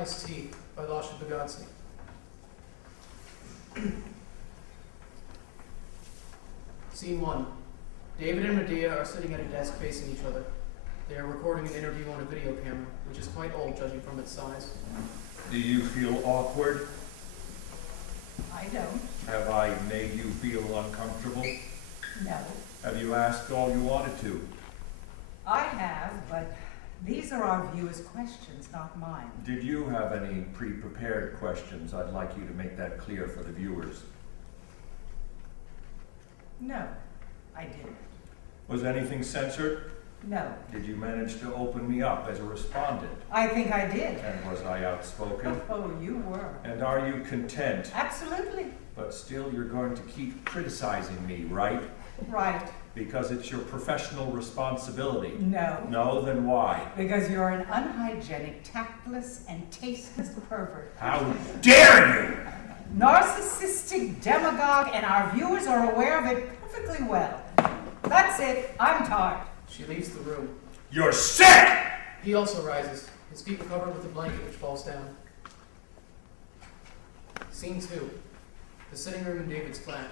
Iced Tea by Lasha Bugadze. Scene 1. David and Medea are sitting at a desk facing each other. They are recording an interview on a video camera, which is quite old judging from its size. Do you feel awkward? I don't. Have I made you feel uncomfortable? No. Have you asked all you wanted to? I have, but these are our viewers' questions, not mine. Did you have any pre-prepared questions? I'd like you to make that clear for the viewers. No, I didn't. Was anything censored? No. Did you manage to open me up as a respondent? I think I did. And was I outspoken? Oh, you were. And are you content? Absolutely. But still you're going to keep criticizing me, right? Right. Because it's your professional responsibility. No. No, then why? Because you're an unhygienic, tactless, and tasteless pervert. How dare you! Narcissistic demagogue, and our viewers are aware of it perfectly well. That's it. I'm tired. She leaves the room. You're sick! He also rises, his feet are covered with a blanket which falls down. Scene 2. The sitting room in David's flat.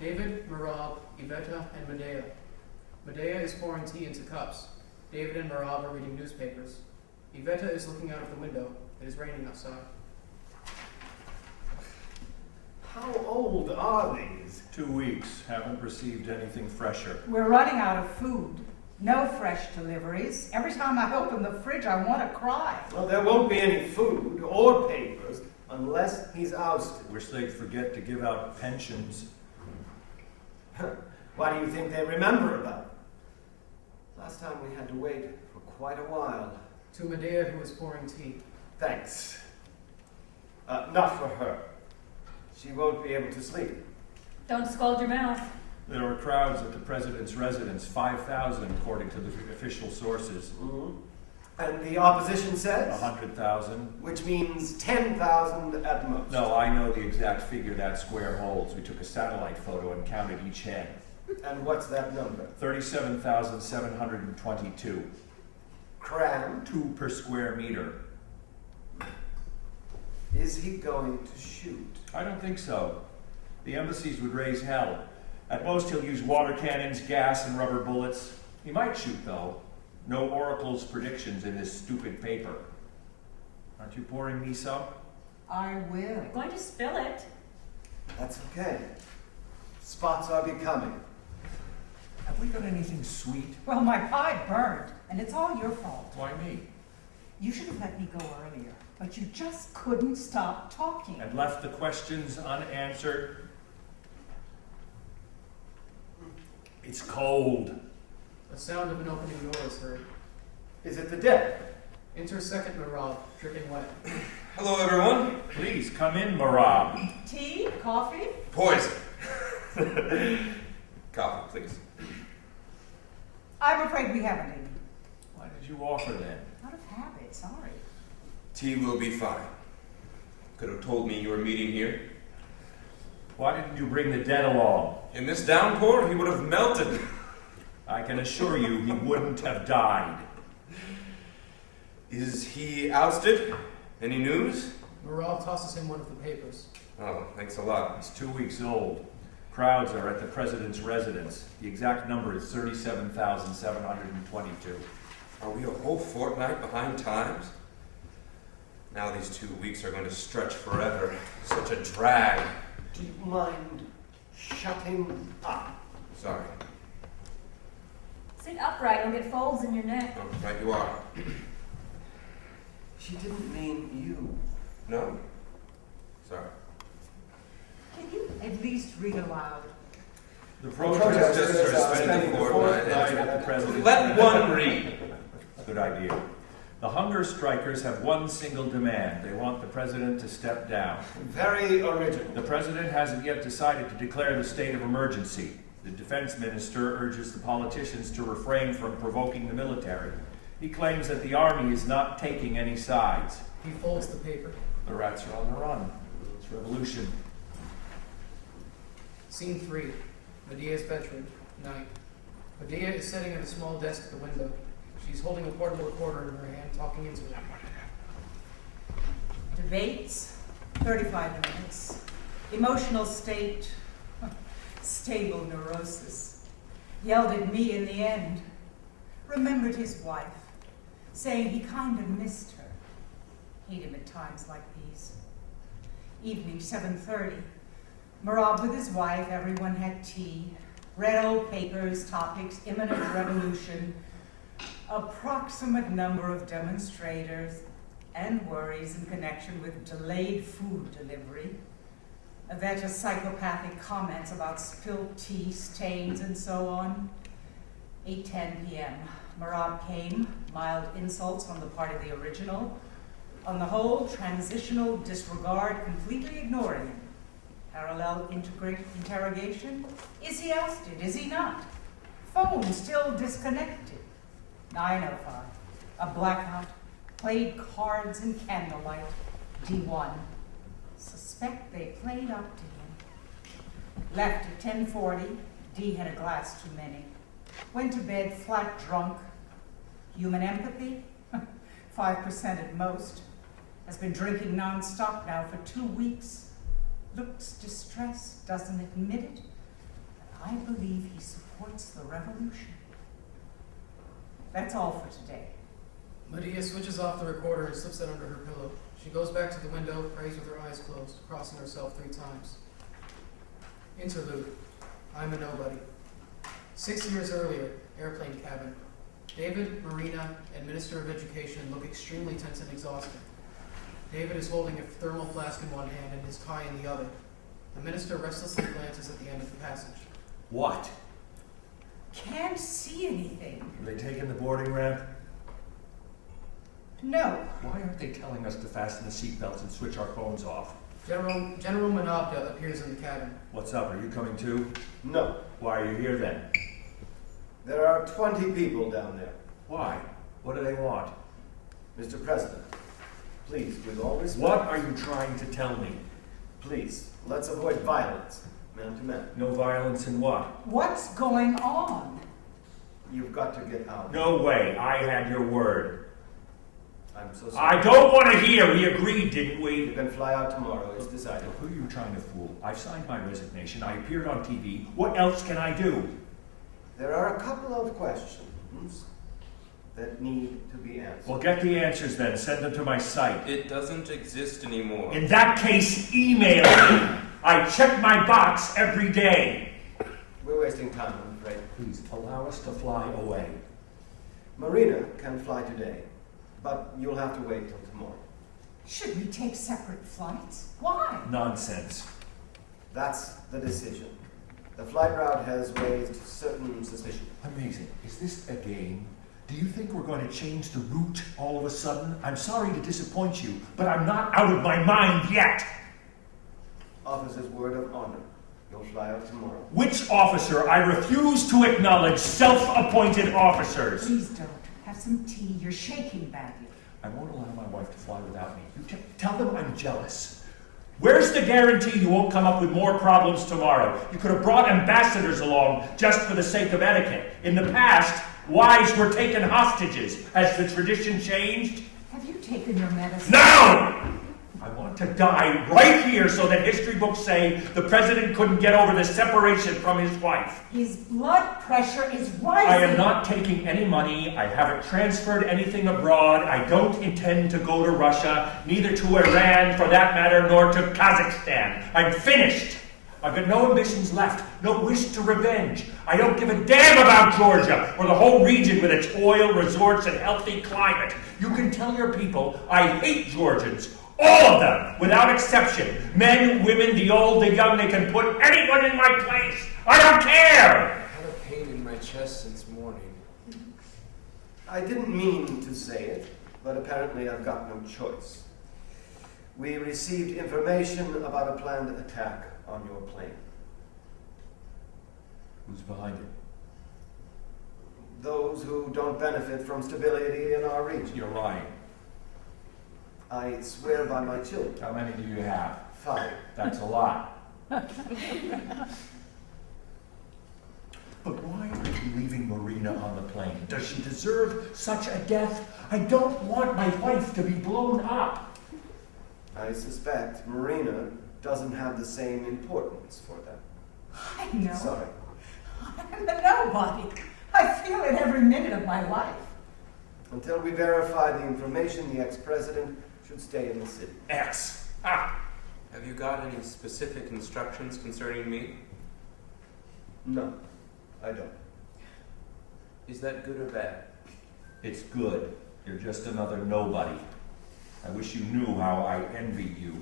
David, Merab, Iveta, and Medea. Medea is pouring tea into cups. David and Merab are reading newspapers. Iveta is looking out of the window. It is raining outside. How old are these? 2 weeks. Haven't received anything fresher. We're running out of food. No fresh deliveries. Every time I open the fridge, I want to cry. Well, there won't be any food or papers unless he's ousted. Wish they'd forget to give out pensions. Why do you think they remember about it? Last time we had to wait for quite a while. To Medea, who is pouring tea. Thanks. Not for her. She won't be able to sleep. Don't scald your mouth. There are crowds at the president's residence, 5,000 according to the official sources. Mm-hmm. And the opposition says? 100,000. Which means 10,000 at most. No, I know the exact figure that square holds. We took a satellite photo and counted each hen. And what's that number? 37,722. Crammed? 2 per square meter. Is he going to shoot? I don't think so. The embassies would raise hell. At most he'll use water cannons, gas, and rubber bullets. He might shoot, though. No oracle's predictions in his stupid paper. Aren't you pouring me some? I will. You're going to spill it. That's okay. Spots are becoming. Have we got anything sweet? Well, my pie burned, and it's all your fault. Why me? You should have let me go earlier, but you just couldn't stop talking. And left the questions unanswered? It's cold. The sound of an opening door is heard. Is it the dead? Enter second Merab, dripping wet. Hello, everyone. Please come in, Marab. Tea? Coffee? Poison. Coffee, please. I'm afraid we haven't eaten. Why did you offer then? Out of habit, sorry. Tea will be fine. Could have told me you were meeting here. Why didn't you bring the dead along? In this downpour, he would have melted. I can assure you he wouldn't have died. Is he ousted? Any news? Merab tosses him one of the papers. Oh, thanks a lot. He's 2 weeks old. Crowds are at the president's residence. The exact number is 37,722. Are we a whole fortnight behind times? Now these 2 weeks are going to stretch forever. Such a drag. Do you mind shutting up? Sorry. Sit upright, you'll get folds in your neck. Oh, right you are. She didn't mean you. No? Sorry. Can you at least read aloud? The protesters protesters are are spending spending the the fortnight fortnight at the president's Let one read. Good idea. The hunger strikers have one single demand. They want the president to step down. Very original. The president hasn't yet decided to declare the state of emergency. The defense minister urges the politicians to refrain from provoking the military. He claims that the army is not taking any sides. He folds the paper. The rats are on the run. It's revolution. Scene 3. Medea's bedroom. Night. Medea is sitting at a small desk at the window. She's holding a portable recorder in her hand, talking into it. Debates, 35 minutes. Emotional state, stable neurosis. Yelled at me in the end. Remembered his wife, saying he kind of missed her. Hate him at times like these. Evening, 7:30. Marab with his wife, everyone had tea. Read old papers, topics, imminent revolution, approximate number of demonstrators, and worries in connection with delayed food delivery. Yvette's psychopathic comments about spilled tea, stains, and so on. 8:10 p.m. Marab came, mild insults on the part of the original. On the whole, transitional disregard, completely ignoring him. Parallel interrogation. Is he ousted? Is he not? Phone still disconnected. 9:05. A blackout. Played cards in candlelight. D1. Suspect they played up to him. Left at 10:40. D had a glass too many. Went to bed flat drunk. Human empathy? 5% at most. Has been drinking non-stop now for 2 weeks. Looks distressed, doesn't admit it. But I believe he supports the revolution. That's all for today. Medea switches off the recorder and slips it under her pillow. She goes back to the window, prays with her eyes closed, crossing herself 3 times. Interlude. I'm a nobody. 6 years earlier, airplane cabin. David, Marina, and Minister of Education look extremely tense and exhausted. David is holding a thermal flask in one hand and his tie in the other. The minister restlessly glances at the end of the passage. What? Can't see anything. Are they taking the boarding ramp? No. Why aren't they telling us to fasten the seatbelts and switch our phones off? General Manobda appears in the cabin. What's up? Are you coming too? No. Why are you here then? There are 20 people down there. Why? What do they want? Mr. President, please, with all respect. What are you trying to tell me? Please, let's avoid violence, man to man. No violence in what? What's going on? You've got to get out. No way. I had your word. I'm so sorry. I don't want to hear. We agreed, didn't we? You can fly out tomorrow. It's decided. Who are you trying to fool? I've signed my resignation. I appeared on TV. What else can I do? There are a couple of questions that need to be answered. Well, get the answers then. Send them to my site. It doesn't exist anymore. In that case, email me. I check my box every day. We're wasting time, I'm afraid. Please, allow us to fly away. Marina can fly today, but you'll have to wait till tomorrow. Should we take separate flights? Why? Nonsense. That's the decision. The flight route has raised certain suspicion. Amazing. Is this a game? Do you think we're going to change the route all of a sudden? I'm sorry to disappoint you, but I'm not out of my mind yet. Officer's word of honor. You'll fly out tomorrow. Which officer? I refuse to acknowledge self-appointed officers. Please don't. Have some tea. You're shaking badly. I won't allow my wife to fly without me. You tell them I'm jealous. Where's the guarantee you won't come up with more problems tomorrow? You could have brought ambassadors along just for the sake of etiquette. In the past, wives were taken hostages. Has the tradition changed? Have you taken your medicine? No! I want to die right here so that history books say the president couldn't get over the separation from his wife. His blood pressure is rising. I am not taking any money. I haven't transferred anything abroad. I don't intend to go to Russia, neither to Iran for that matter, nor to Kazakhstan. I'm finished. I've got no ambitions left, no wish to revenge. I don't give a damn about Georgia or the whole region with its oil, resorts, and healthy climate. You can tell your people I hate Georgians. All of them, without exception. Men, women, the old, the young, they can put anyone in my place. I don't care! I had a pain in my chest since morning. I didn't mean to say it, but apparently I've got no choice. We received information about a planned attack on your plane. Who's behind it? Those who don't benefit from stability in our region. You're lying. I swear by my children. How many do you have? 5. That's a lot. But why are you leaving Marina on the plane? Does she deserve such a death? I don't want my wife to be blown up. I suspect Marina doesn't have the same importance for them. I know. Sorry. I'm a nobody. I feel it every minute of my life. Until we verify the information, the ex-president should stay in the city. X. Ah. Have you got any specific instructions concerning me? No, I don't. Is that good or bad? It's good. You're just another nobody. I wish you knew how I envied you.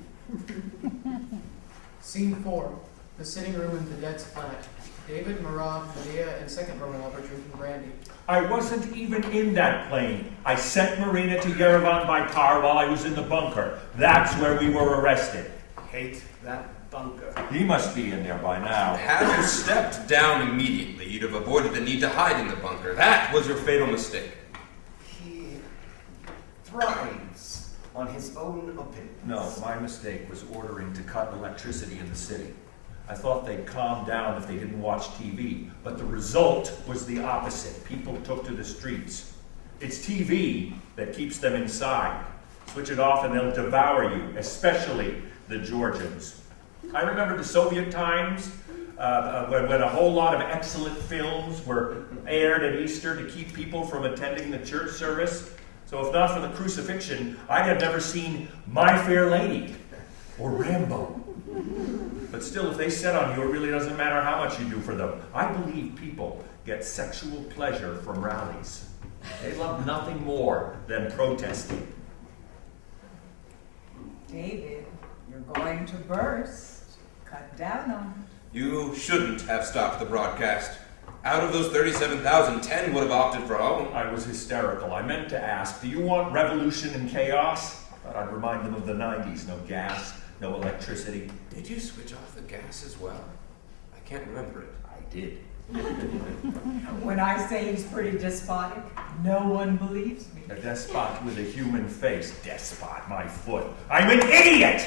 Scene 4. The sitting room in Vedette's flat. David, Marab, Medea, and second Romanov are drinking brandy. I wasn't even in that plane. I sent Marina to Yerevan by car while I was in the bunker. That's where we were arrested. Hate that bunker. He must be in there by now. Had you stepped down immediately, you'd have avoided the need to hide in the bunker. That was your fatal mistake. He thrives on his own opinions. No, my mistake was ordering to cut electricity in the city. I thought they'd calm down if they didn't watch TV, but the result was the opposite. People took to the streets. It's TV that keeps them inside. Switch it off and they'll devour you, especially the Georgians. I remember the Soviet times when a whole lot of excellent films were aired at Easter to keep people from attending the church service. So if not for the crucifixion, I'd have never seen My Fair Lady or Rambo. But still, if they set on you, it really doesn't matter how much you do for them. I believe people get sexual pleasure from rallies. They love nothing more than protesting. David, you're going to burst. Cut down on it. You shouldn't have stopped the broadcast. Out of those 37,000, 10 would have opted for home. I was hysterical. I meant to ask, do you want revolution and chaos? I thought I'd remind them of the 90s. No gas, no electricity. Did you switch off the gas as well? I can't remember it. I did. When I say he's pretty despotic, no one believes me. A despot with a human face. Despot, my foot. I'm an idiot!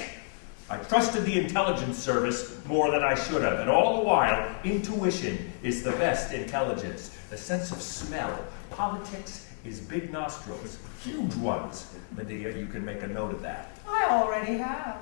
I trusted the intelligence service more than I should have, and all the while, intuition is the best intelligence. The sense of smell. Politics is big nostrils, huge ones. Medea, you can make a note of that. I already have.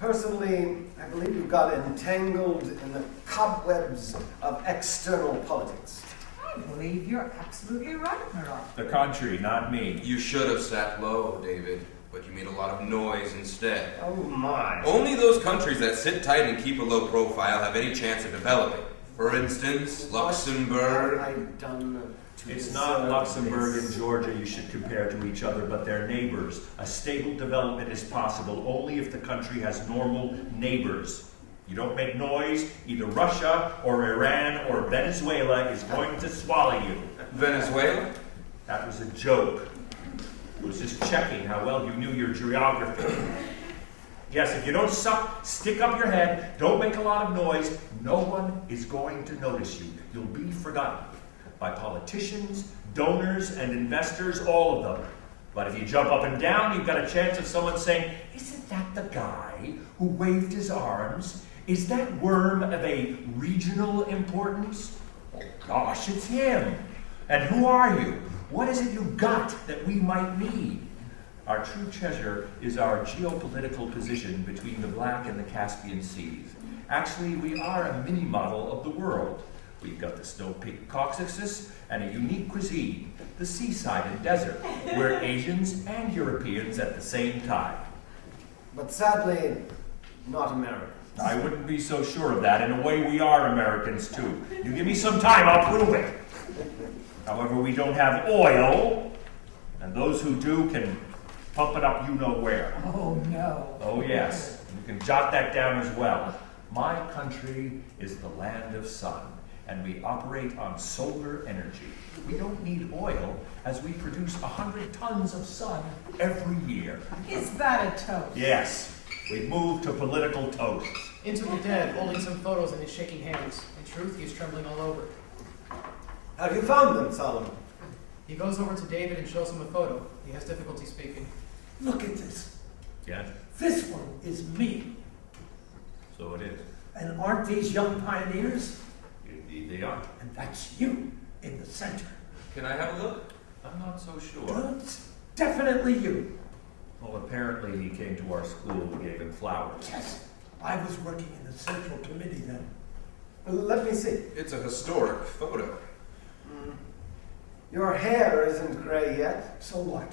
Personally, I believe you got entangled in the cobwebs of external politics. I believe you're absolutely right, Marab. The country, not me. You should have sat low, David, but you made a lot of noise instead. Oh my. Only those countries that sit tight and keep a low profile have any chance of developing. For instance, Luxembourg. What have I done to It's deserve not Luxembourg this? and Georgia you should compare to each other, but they're neighbors. A stable development is possible only if the country has normal neighbors. You don't make noise, either Russia or Iran or Venezuela is going to swallow you. Venezuela? That was a joke. I was just checking how well you knew your geography. Yes, if you don't stick up your head, don't make a lot of noise, no one is going to notice you. You'll be forgotten by politicians, donors, and investors, all of them. But if you jump up and down, you've got a chance of someone saying, isn't that the guy who waved his arms? Is that worm of a regional importance? Oh gosh, it's him. And who are you? What is it you got that we might need? Our true treasure is our geopolitical position between the Black and the Caspian Seas. Actually, we are a mini-model of the world. We've got the snow-peaked Caucasus and a unique cuisine, the seaside and desert. We're Asians and Europeans at the same time. But sadly, not Americans. I wouldn't be so sure of that. In a way, we are Americans, too. You give me some time, I'll prove it. However, we don't have oil, and those who do can pump it up you-know-where. Oh, no. Oh, yes. You can jot that down as well. My country is the land of sun, and we operate on solar energy. We don't need oil, as we produce 100 tons of sun every year. Is that a toast? Yes, we've moved to political toasts. Into the dead, holding some photos in his shaking hands. In truth, he's trembling all over. Have you found them, Solomon? He goes over to David and shows him a photo. He has difficulty speaking. Look at this. Yes, This one is me. so it is. And aren't these young pioneers? Indeed they are. And that's you in the center. Can I have a look? I'm not so sure. Well, it's definitely you. Well, apparently he came to our school and gave him flowers. Yes, I was working in the Central Committee then. Let me see. It's a historic photo. Your hair isn't gray yet. So what?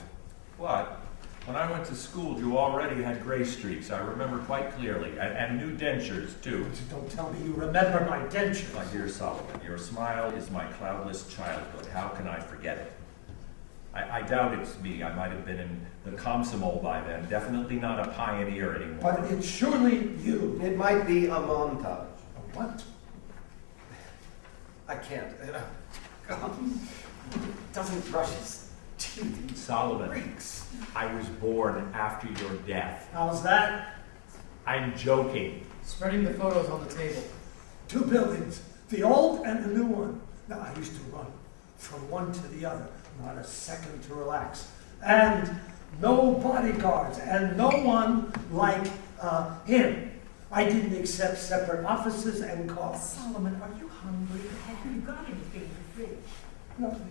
What? When I went to school, you already had gray streaks. I remember quite clearly. And new dentures, too. Don't tell me you remember my dentures. My dear Solomon, your smile is my cloudless childhood. How can I forget it? I doubt it's me. I might have been in the Komsomol by then. Definitely not a pioneer anymore. But it's surely you. It might be a montage. A what? I can't. God. Doesn't brush his teeth. Solomon, Freaks. I was born after your death. How's that? I'm joking. Spreading the photos on the table. 2 buildings, the old and the new one. Now, I used to run from one to the other, not a second to relax. And no bodyguards, and no one like him. I didn't accept separate offices and cars. Solomon, are you hungry? Have you got anything in the fridge? Nothing.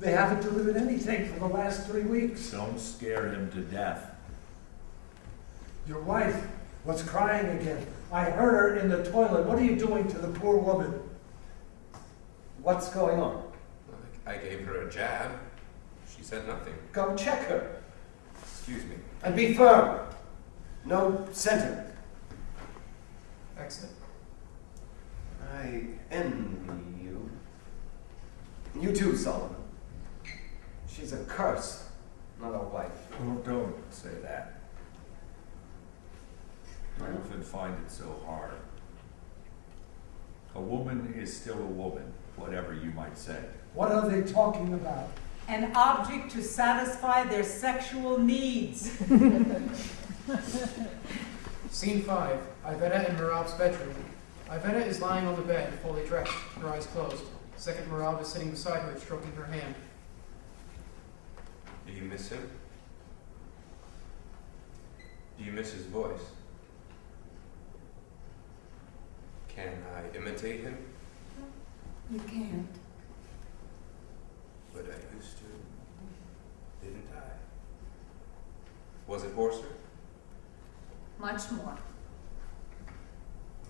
They haven't delivered anything for the last 3 weeks. Don't scare him to death. Your wife was crying again. I heard her in the toilet. What are you doing to the poor woman? What's going on? I gave her a jab. She said nothing. Go check her. Excuse me. And be firm. No sentiment. Exit. I envy you. You too, Solomon. She's a curse, not a wife. Oh, don't say that. I often find it so hard. A woman is still a woman, whatever you might say. What are they talking about? An object to satisfy their sexual needs. Scene 5. Iveta in Merab's bedroom. Iveta is lying on the bed, fully dressed, her eyes closed. Second Merab is sitting beside her, stroking her hand. Do you miss him? Do you miss his voice? Can I imitate him? You can't. But I used to, didn't I? Was it hoarser? Much more.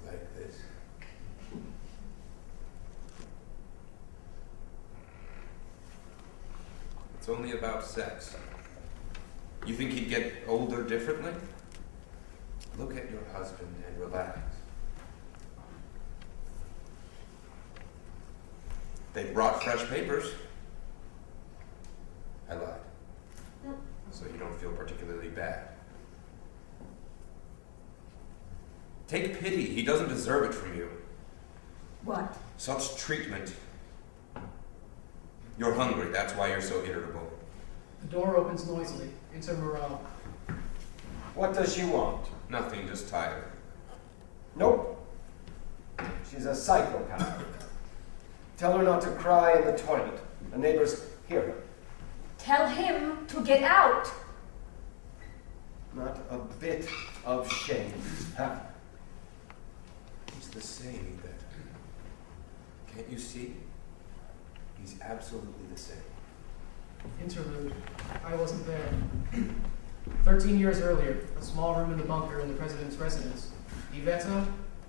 Like this? It's only about sex. You think he'd get older differently? Look at your husband and relax. They brought fresh papers. I lied. So you don't feel particularly bad. Take pity. He doesn't deserve it from you. What? Such treatment. You're hungry. That's why you're so irritable. The door opens noisily. Enter Merab. What does she want? Nothing, just tired. Nope. She's a psychopath. Tell her not to cry in the toilet. The neighbors hear her. Tell him to get out. Not a bit of shame. He's the same, Yvette. Can't you see? He's absolutely the same. Interlude. I wasn't there. 13 years earlier, a small room in the bunker in the president's residence. Iveta,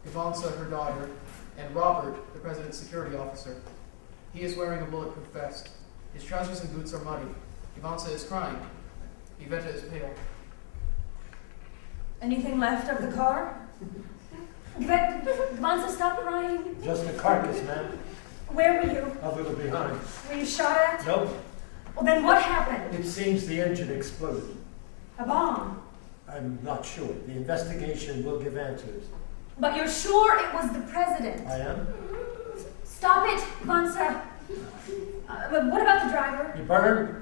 Ivansa, her daughter, and Robert, the president's security officer. He is wearing a bulletproof vest. His trousers and boots are muddy. Ivansa is crying. Iveta is pale. Anything left of the car? Vansa, stop crying. Just a carcass, ma'am. Where were you? A little behind. Were you shot at? Nope. Well, then what happened? It seems the engine exploded. A bomb. I'm not sure. The investigation will give answers. But you're sure it was the president? I am? Stop it, Vansa. But what about the driver? You burned?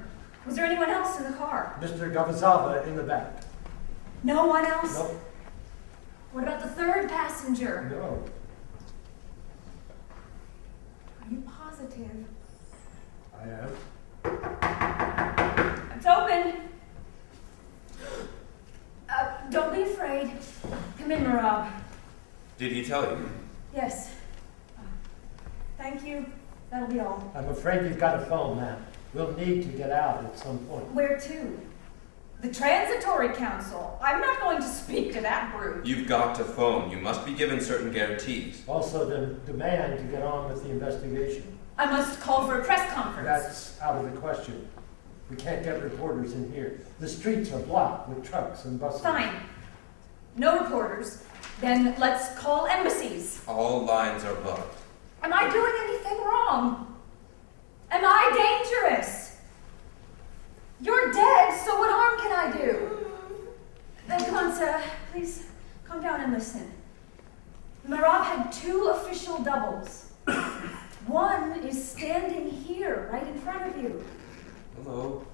Was there anyone else in the car? Mr. Gavazava in the back. No one else? Nope. What about the third passenger? No. Are you positive? I am. It's open. Don't be afraid. Come in, Merab. Did he tell you? Yes. Thank you. That'll be all. I'm afraid you've got a phone, ma'am. We'll need to get out at some point. Where to? The Transitory Council. I'm not going to speak to that brute. You've got to phone. You must be given certain guarantees. Also, the demand to get on with the investigation. I must call for a press conference. That's out of the question. We can't get reporters in here. The streets are blocked with trucks and buses. Fine. No reporters. Then let's call embassies. All lines are blocked. Am I doing anything wrong? Am I dangerous? You're dead, so what harm can I do? Then come on, sir. Please calm down and listen. Marab had 2 official doubles. One is standing here, right in front of you. Hello.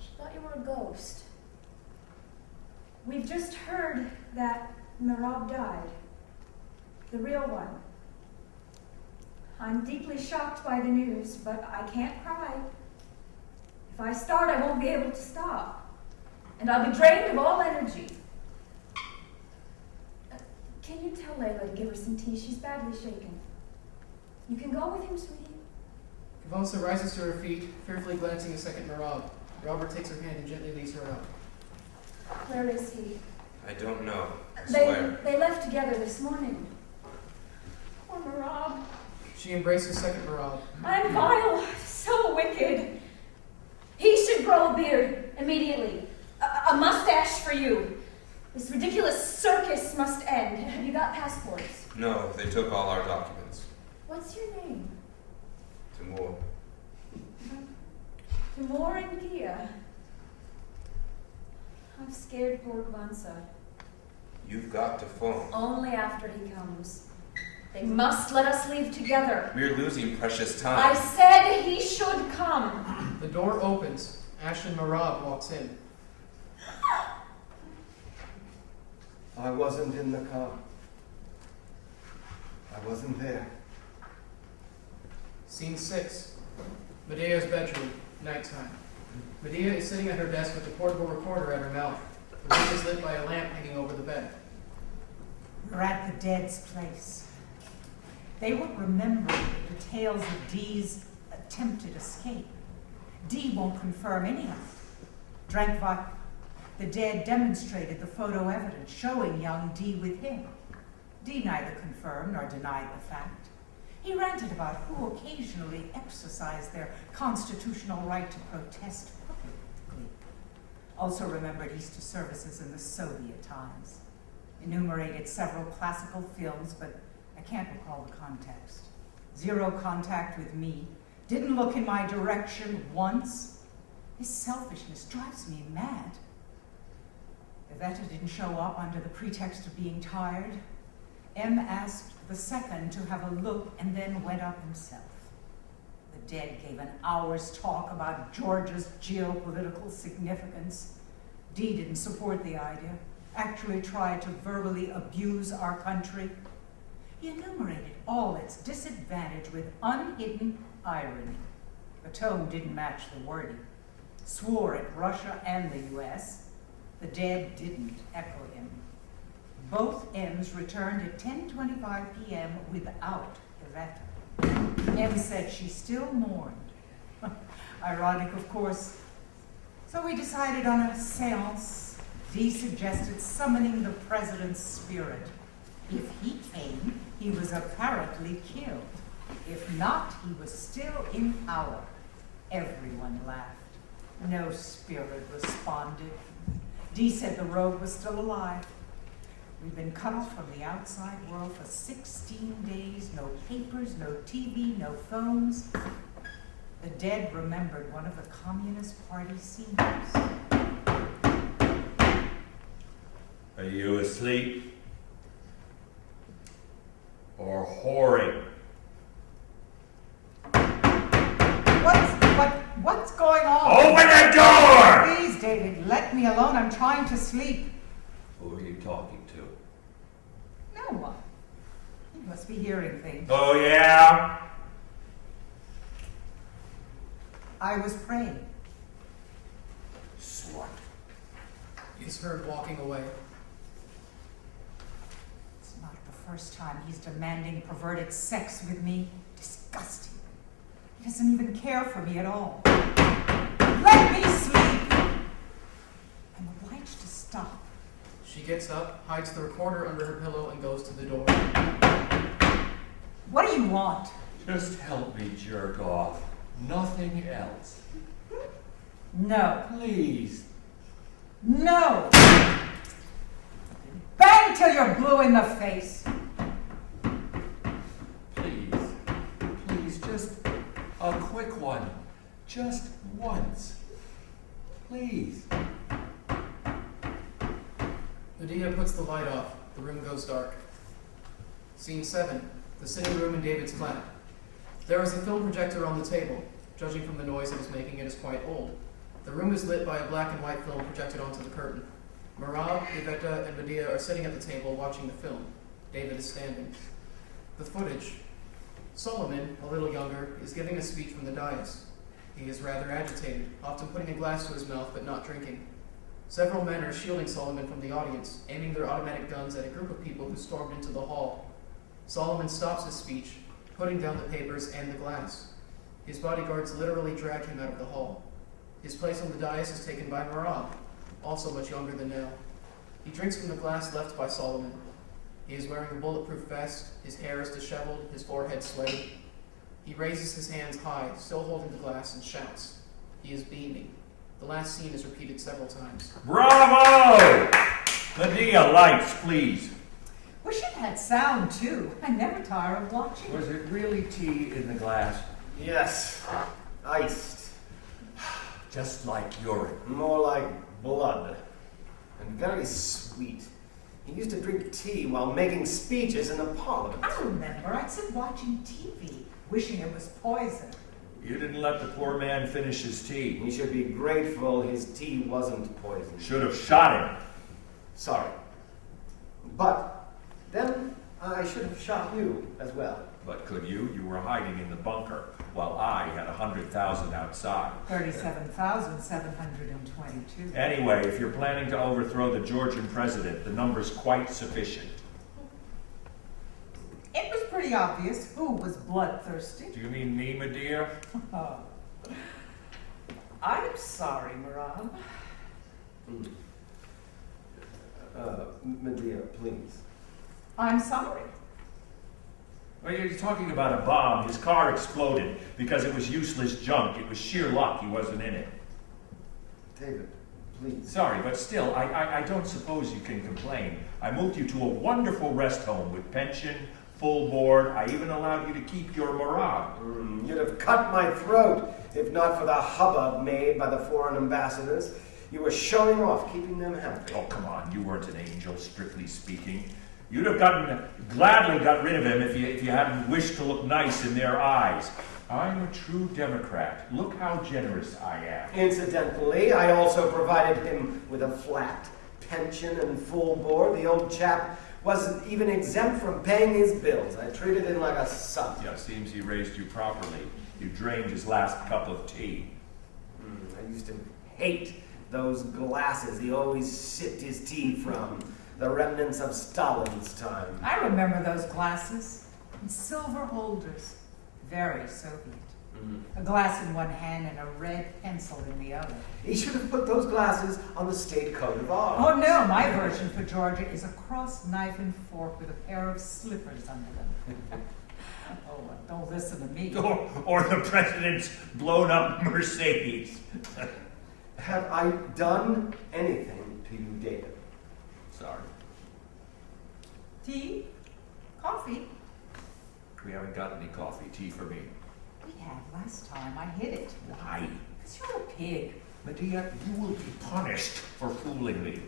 She thought you were a ghost. We've just heard that Marab died. The real one. I'm deeply shocked by the news, but I can't cry. If I start, I won't be able to stop. And I'll be drained of all energy. Can you tell Laila to give her some tea? She's badly shaken. You can go with him, sweetie. Kavansa rises to her feet, fearfully glancing a second at Marab. Robert takes her hand and gently leads her out. Where is he? I don't know. I swear. They left together this morning. Poor Marab. She embraces second Marab. I'm vile, so wicked. He should grow a beard immediately. A mustache for you. This ridiculous circus must end. Have you got passports? No, they took all our documents. What's your name? Timur. Timur and Gia. I've scared poor Kavansa. You've got to phone. Only after he comes. They must let us leave together. We're losing precious I time. said he should come. The door opens. Ashton Marab walks in. I wasn't in the car. I wasn't there. Scene 6. Medea's bedroom, nighttime. Medea is sitting at her desk with a portable recorder at her mouth. The room is lit by a lamp hanging over the bed. We're at the dead's place. They won't remember the details of Dee's attempted escape. Dee won't confirm any of it. Drank vodka. The dead demonstrated the photo evidence showing young Dee with him. Dee neither confirmed nor denied the fact. He ranted about who occasionally exercised their constitutional right to protest publicly. Also remembered Easter services in the Soviet times. Enumerated several classical films, but I can't recall the context. Zero contact with me. Didn't look in my direction once. His selfishness drives me mad. Iveta didn't show up under the pretext of being tired. M asked the second to have a look and then went up himself. The dead gave an hour's talk about Georgia's geopolitical significance. Dee didn't support the idea, actually tried to verbally abuse our country. He enumerated all its disadvantage with unhidden irony. The tone didn't match the wording. Swore at Russia and the US. The dead didn't echo him. Both M's returned at 10:25 p.m. without Iveta. M said she still mourned. Ironic, of course. So we decided on a seance. Dee suggested summoning the president's spirit. If he came, he was apparently killed. If not, he was still in power. Everyone laughed. No spirit responded. Dee said the rogue was still alive. We've been cut off from the outside world for 16 days. No papers, no TV, no phones. The dead remembered one of the Communist Party seniors. Are you asleep? Or whoring? What's going on? Open the door! Please, David, let me alone. I'm trying to sleep. Who are you talking to? No one. You must be hearing things. Oh, yeah? I was praying. Slut. Is heard walking away. It's not the first time he's demanding perverted sex with me. Disgusting. He doesn't even care for me at all. Let me sleep! gets up, hides the recorder under her pillow, and goes to the door. What do you want? Just help me jerk off. Nothing else. No. Please. No! Bang till you're blue in the face. Please. Please, just a quick one. Just once. Please. Medea puts the light off. The room goes dark. Scene 7. The sitting room in David's flat. There is a film projector on the table. Judging from the noise it is making, it is quite old. The room is lit by a black and white film projected onto the curtain. Merab, Iveta, and Medea are sitting at the table watching the film. David is standing. The footage. Solomon, a little younger, is giving a speech from the dais. He is rather agitated, often putting a glass to his mouth but not drinking. Several men are shielding Solomon from the audience, aiming their automatic guns at a group of people who stormed into the hall. Solomon stops his speech, putting down the papers and the glass. His bodyguards literally drag him out of the hall. His place on the dais is taken by Merab, also much younger than Nell. He drinks from the glass left by Solomon. He is wearing a bulletproof vest, his hair is disheveled, his forehead sweaty. He raises his hands high, still holding the glass, and shouts. He is beaming. The last scene is repeated several times. Bravo! Medea, lights, please. Wish it had sound, too. I never tire of watching. Was it really tea in the glass? Yes, iced. Just like urine. More like blood. And very sweet. He used to drink tea while making speeches in the parliament. I remember I'd sit watching TV, wishing it was poison. You didn't let the poor man finish his tea. He should be grateful his tea wasn't poison. Should have shot him. Sorry. But then I should have shot you as well. But could you? You were hiding in the bunker, while I had 100,000 outside. 37,722. Anyway, if you're planning to overthrow the Georgian president, the number's quite sufficient. It was pretty obvious who was bloodthirsty. Do you mean me, Medea? Oh. I'm sorry, Merab. Medea, please. I'm sorry. Well, you're talking about a bomb. His car exploded because it was useless junk. It was sheer luck he wasn't in it. David, please. Sorry, but still, I don't suppose you can complain. I moved you to a wonderful rest home with pension, full board. I even allowed you to keep your Merab. You'd have cut my throat if not for the hubbub made by the foreign ambassadors. You were showing off, keeping them happy. Oh, come on. You weren't an angel, strictly speaking. You'd have gladly got rid of him if you hadn't wished to look nice in their eyes. I'm a true Democrat. Look how generous I am. Incidentally, I also provided him with a flat pension and full board. The old chap wasn't even exempt from paying his bills. I treated him like a son. Yeah, seems he raised you properly. You drained his last cup of tea. I used to hate those glasses he always sipped his tea from. The remnants of Stalin's time. I remember those glasses. And silver holders. Very Soviet. A glass in one hand and a red pencil in the other. He should have put those glasses on the state coat of arms. Oh no, my version for Georgia is a cross knife and fork with a pair of slippers under them. Oh, don't listen to me. Or the president's blown up Mercedes. Have I done anything to you, David? Sorry. Tea? Coffee? We haven't got any coffee. Tea for me. We had last time. I hid it. Why? Because you're a pig. Medea, you will be punished for fooling me.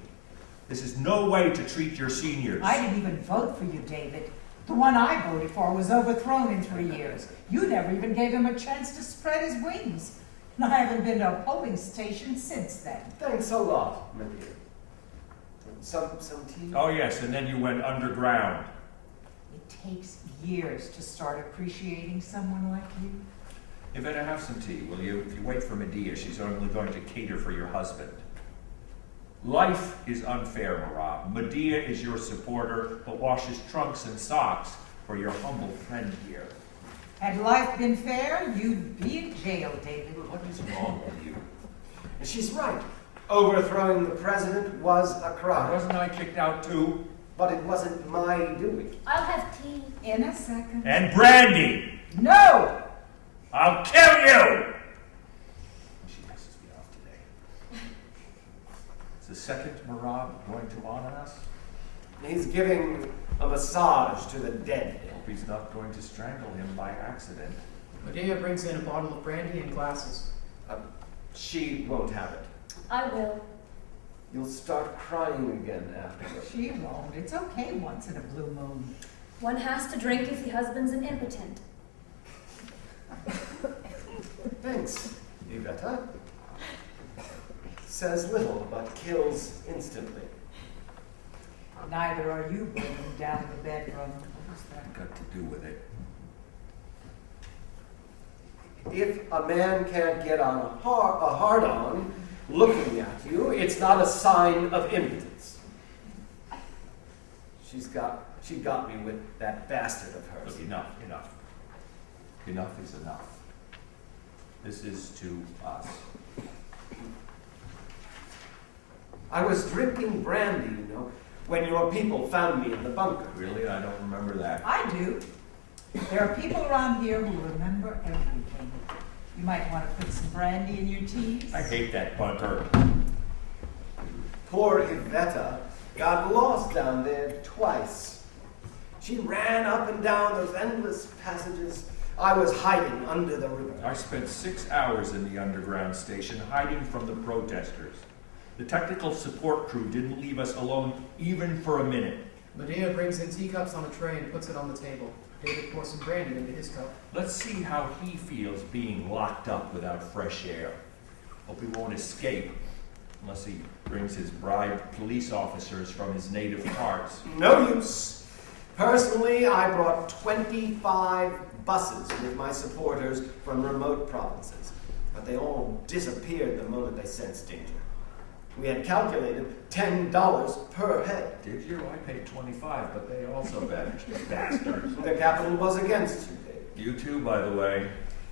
This is no way to treat your seniors. I didn't even vote for you, David. The one I voted for was overthrown in 3 years. You never even gave him a chance to spread his wings. And I haven't been to a polling station since then. Thanks a lot, Medea. Some tea? Oh, yes, and then you went underground. It takes years to start appreciating someone like you. You better have some tea, will you? If you wait for Medea, she's only going to cater for your husband. Life is unfair, Merab. Medea is your supporter, but washes trunks and socks for your humble friend here. Had life been fair, you'd be in jail, David. What is wrong with you? She's right. Overthrowing the president was a crime. Wasn't I kicked out too? But it wasn't my doing. I'll have tea. In a second. And brandy! No! I'll kill you! She pisses me off today. Is the second Marab going to honor us? He's giving a massage to the dead. Hope he's not going to strangle him by accident. Medea brings in a bottle of brandy and glasses. She won't have it. I will. You'll start crying again afterward. She won't. It's okay once in a blue moon. One has to drink if the husband's an impotent. Thanks, Iveta. Says little, but kills instantly. Neither are you burning down the bedroom. What's that got to do with it? If a man can't get on a hard-on looking at you, it's not a sign of impotence. She got me with that bastard of hers. Look, enough. Enough is enough. This is to us. I was drinking brandy, when your people found me in the bunker. Really? I don't remember that. I do. There are people around here who remember everything. You might want to put some brandy in your teas. I hate that bunker. Poor Iveta got lost down there twice. She ran up and down those endless passages. I was hiding under the river. I spent 6 hours in the underground station hiding from the protesters. The technical support crew didn't leave us alone even for a minute. Medea brings in teacups on a tray and puts it on the table. David pours some brandy into his cup. Let's see how he feels being locked up without fresh air. Hope he won't escape, unless he brings his bribed police officers from his native parts. No use. Personally, I brought 25 buses with my supporters from remote provinces, but they all disappeared the moment they sensed danger. We had calculated $10 per head. Did you? I paid 25, but they also vanished, bastards. The capital was against you, David. You too, by the way.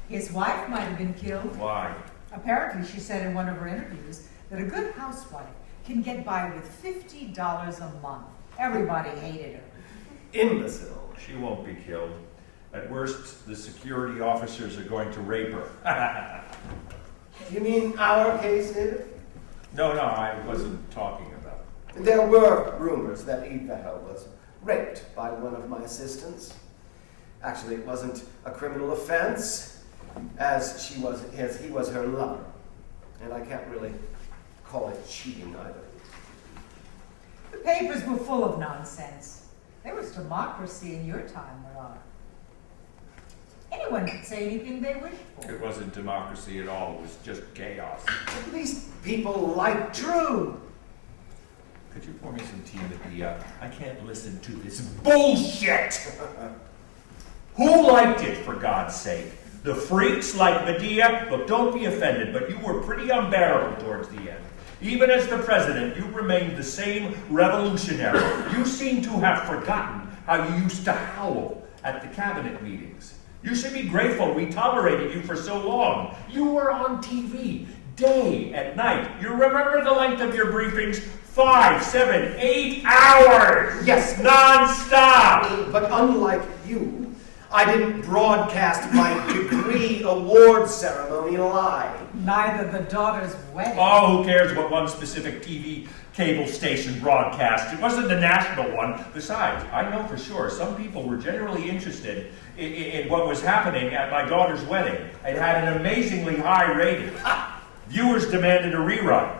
His wife might have been killed. Why? Apparently, she said in one of her interviews that a good housewife can get by with $50 a month. Everybody hated her. Imbecile. She won't be killed. At worst, the security officers are going to rape her. You mean our case, David? No, I wasn't talking about. There were rumors that Iveta was raped by one of my assistants. Actually, it wasn't a criminal offense, as he was her lover. And I can't really call it cheating either. The papers were full of nonsense. There was democracy in your time, Marab. Anyone could say anything they wished for. It wasn't democracy at all. It was just chaos. At least people like True. Could you pour me some tea, Medea? I can't listen to this bullshit! Who liked it, for God's sake? The freaks like Medea? Look, don't be offended, but you were pretty unbearable towards the end. Even as the president, you remained the same revolutionary. You seem to have forgotten how you used to howl at the cabinet meetings. You should be grateful we tolerated you for so long. You were on TV, day and night. You remember the length of your briefings? 5, 7, 8 hours! Yes. Non-stop! But unlike you, I didn't broadcast my degree award ceremony live. Neither the daughter's wedding. Oh, who cares what one specific TV cable station broadcast? It wasn't the national one. Besides, I know for sure some people were generally interested in what was happening at my daughter's wedding. It had an amazingly high rating. Viewers demanded a rerun.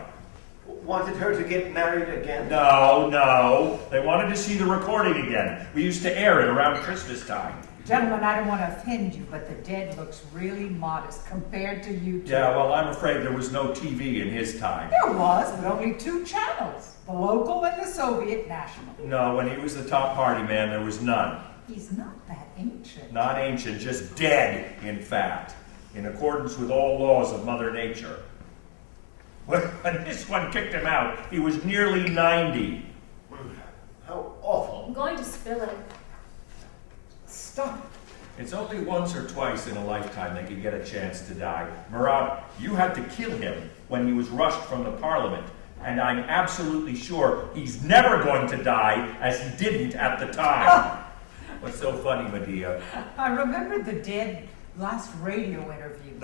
Wanted her to get married again? No. They wanted to see the recording again. We used to air it around Christmas time. Gentlemen, I don't want to offend you, but the dead looks really modest compared to you two. Yeah, well, I'm afraid there was no TV in his time. There was, but only 2 channels. The local and the Soviet national. No, when he was the top party man, there was none. He's not that ancient. Not ancient, just dead, in fact, in accordance with all laws of Mother Nature. When this one kicked him out, he was nearly 90. How awful. I'm going to spill it. Stop. It's only once or twice in a lifetime they can get a chance to die. Marab, you had to kill him when he was rushed from the Parliament. And I'm absolutely sure he's never going to die, as he didn't at the time. What's so funny, Medea? I remember the dead last radio interview.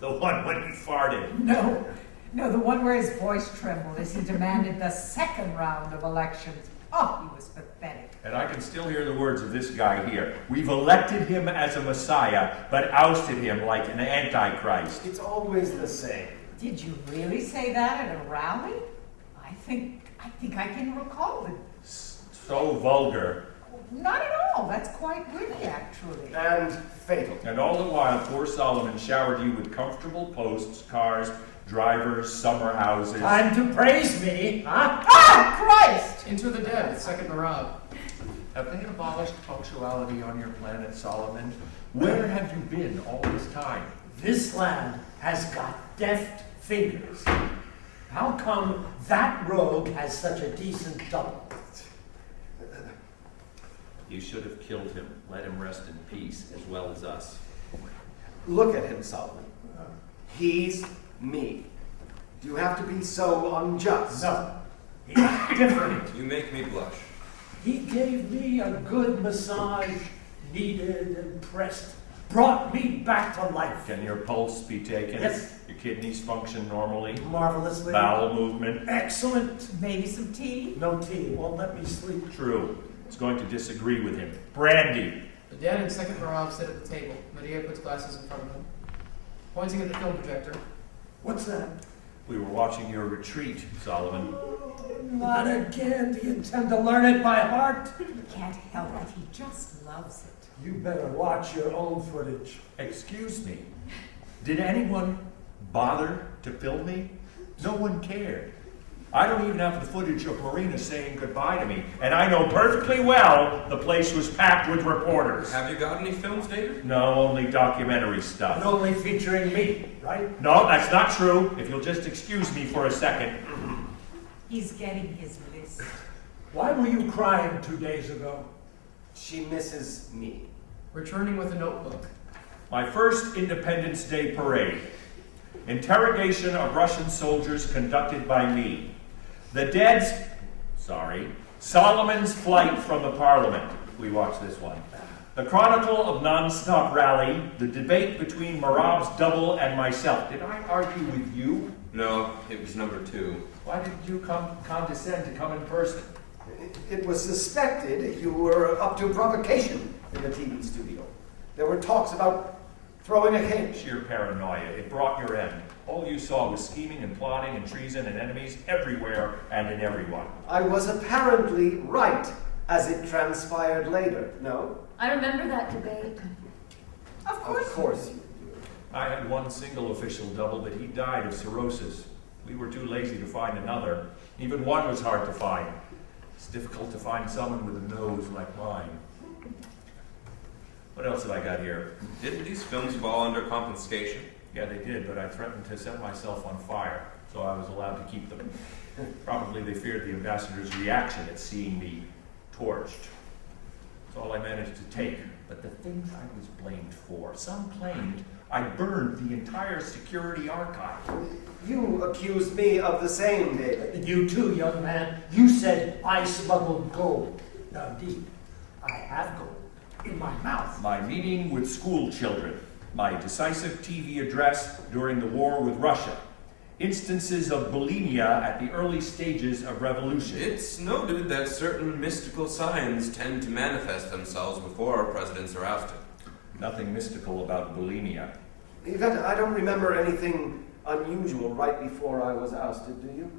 The one when he farted. No, the one where his voice trembled as he demanded the second round of elections. Oh, he was pathetic. And I can still hear the words of this guy here. We've elected him as a messiah, but ousted him like an antichrist. It's always the same. Did you really say that at a rally? I think I can recall it. So vulgar. Not at all. That's quite witty, actually. And fatal. And all the while, poor Solomon showered you with comfortable posts, cars, drivers, summer houses. Time to praise me, huh? Ah, Christ! Into the Dead, second Marab. Have they abolished punctuality on your planet, Solomon? Where have you been all this time? This land has got deft fingers. How come that rogue has such a decent double? You should have killed him. Let him rest in peace, as well as us. Look at him, Solomon. He's me. Do you have to be so unjust? No, he's different. You make me blush. He gave me a good massage, kneaded and pressed, brought me back to life. Can your pulse be taken? Yes. Your kidneys function normally? Marvelously. Bowel movement? Excellent. Maybe some tea? No tea, won't let me sleep. True. It's going to disagree with him. Brandy. The Dead and second Marab sit at the table. Medea puts glasses in front of them. Pointing at the film projector. What's that? We were watching your retreat, Solomon. Not again. Do you intend to learn it by heart? He can't help it. He just loves it. You better watch your own footage. Excuse me. Did anyone bother to film me? No one cared. I don't even have the footage of Marina saying goodbye to me, and I know perfectly well the place was packed with reporters. Have you got any films, David? No, only documentary But stuff. only featuring me, right? No, that's not true. If you'll just excuse me for a second. He's getting his list. Why were you crying 2 days ago? She misses me. Returning with a notebook. My first Independence Day parade. Interrogation of Russian soldiers conducted by me. The Dead's, Solomon's flight from the Parliament. We watched this one. The Chronicle of Non-Stop Rally, the debate between Marab's double and myself. Did I argue with you? No, it was number 2. Why didn't you condescend to come in person? It was suspected you were up to provocation in the TV studio. There were talks about throwing a cage. Sheer paranoia. It brought your end. All you saw was scheming and plotting and treason and enemies everywhere and in everyone. I was apparently right, as it transpired later, no? I remember that debate. Of course. Of course you do. I had one single official double, but he died of cirrhosis. We were too lazy to find another. Even one was hard to find. It's difficult to find someone with a nose like mine. What else have I got here? Didn't these films fall under confiscation? Yeah, they did, but I threatened to set myself on fire, so I was allowed to keep them. Probably they feared the ambassador's reaction at seeing me torched. That's all I managed to take. But the things I was blamed for, some claimed I burned the entire security archive. You accused me of the same, David. And you too, young man. You said I smuggled gold. Now, indeed, I have gold in my mouth. My meeting with school children, my decisive TV address during the war with Russia, instances of bulimia at the early stages of revolution. It's noted that certain mystical signs tend to manifest themselves before presidents are ousted. Nothing mystical about bulimia. Yvette, I don't remember anything unusual right before I was ousted, do you?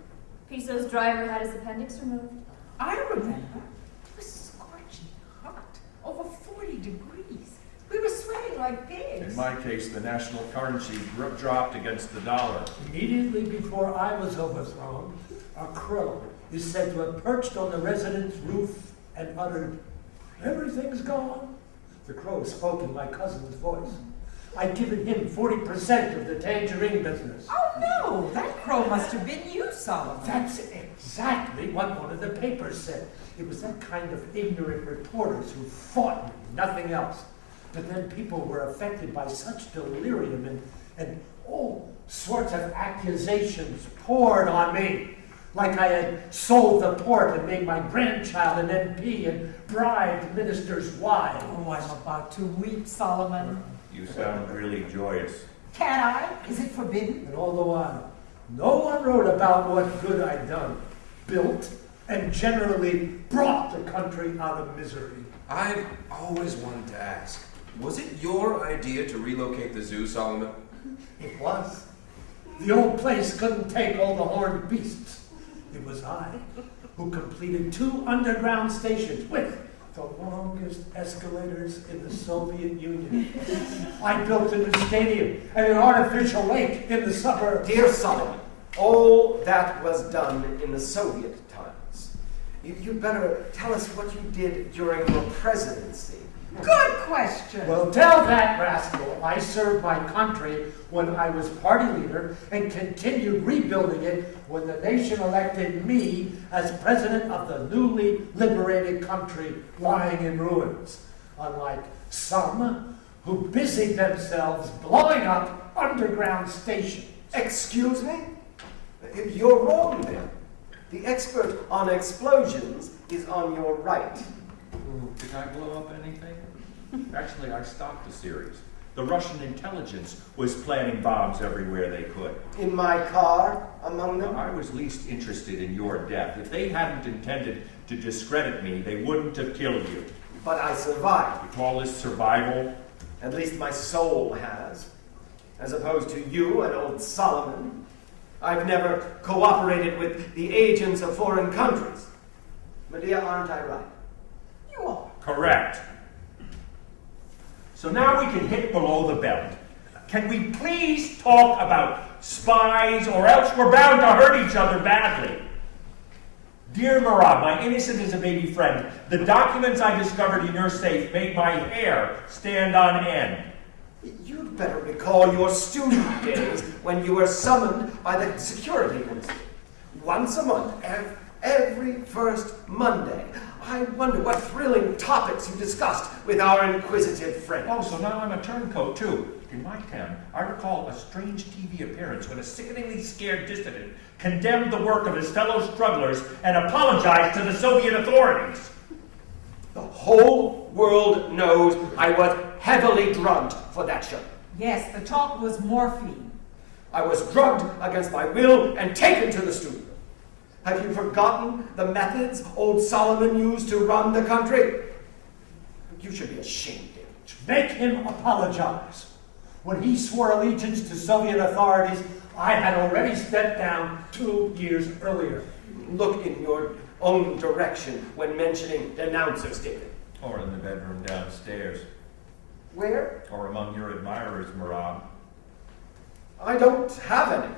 Piso's driver had his appendix removed. I remember. It was scorching hot. Over 40 degrees. We were sweating like pigs. In my case, the national currency dropped against the dollar. Immediately before I was overthrown, a crow is said to have perched on the residence roof and uttered, "Everything's gone." The crow spoke in my cousin's voice. I'd given him 40% of the tangerine business. Oh no, that crow must have been you, Solomon. That's exactly what one of the papers said. It was that kind of ignorant reporters who fought me, nothing else. But then people were affected by such delirium and all sorts of accusations poured on me. Like I had sold the port and made my grandchild an MP and bribed ministers' wives. Oh, I'm about to weep, Solomon. You sound really joyous. Can I? Is it forbidden? And all the while, no one wrote about what good I'd done, built, and generally brought the country out of misery. I've always wanted to ask, was it your idea to relocate the zoo, Solomon? It was. The old place couldn't take all the horned beasts. It was I who completed 2 underground stations with the longest escalators in the Soviet Union. I built a new stadium and an artificial lake in the suburbs. Dear Solomon, all that was done in the Soviet times. You'd better tell us what you did during your presidency. Good question. Well, tell that rascal I served my country when I was party leader and continued rebuilding it when the nation elected me as president of the newly liberated country lying in ruins. Unlike some who busied themselves blowing up underground stations. Excuse me? You're wrong there. The expert on explosions is on your right. Did I blow up anything? Actually, I stopped the series. The Russian intelligence was planting bombs everywhere they could. In my car, among them? I was least interested in your death. If they hadn't intended to discredit me, they wouldn't have killed you. But I survived. You call this survival? At least my soul has. As opposed to you and old Solomon. I've never cooperated with the agents of foreign countries. Medea, aren't I right? You are. Correct. So now we can hit below the belt. Can we please talk about spies, or else we're bound to hurt each other badly? Dear Marab, my innocent as a baby friend, the documents I discovered in your safe made my hair stand on end. You'd better recall your student days when you were summoned by the security minister. Once a month, every first Monday. I wonder what thrilling topics you discussed with our inquisitive friend. Oh, so now I'm a turncoat, too. In my town, I recall a strange TV appearance when a sickeningly scared dissident condemned the work of his fellow strugglers and apologized to the Soviet authorities. The whole world knows I was heavily drugged for that show. Yes, the talk was morphine. I was drugged against my will and taken to the studio. Have you forgotten the methods old Solomon used to run the country? You should be ashamed, David. Make him apologize. When he swore allegiance to Soviet authorities, I had already stepped down 2 years earlier. Look in your own direction when mentioning denouncers, David. Or in the bedroom downstairs. Where? Or among your admirers, Marab. I don't have any.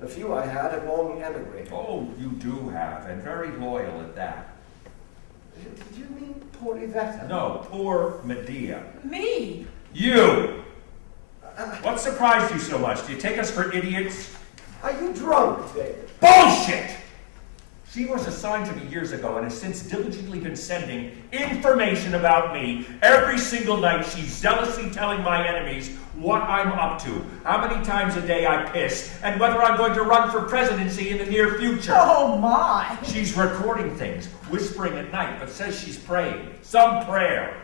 The few I had have long emigrated. Oh, you do have, and very loyal at that. Did you mean poor Yvette? No, poor Medea. Me? You! What surprised you so much? Do you take us for idiots? Are you drunk, David? Bullshit! She was assigned to me years ago and has since diligently been sending information about me. Every single night she's zealously telling my enemies what I'm up to, how many times a day I piss, and whether I'm going to run for presidency in the near future. Oh, my. She's recording things, whispering at night, but says she's praying. Some prayer.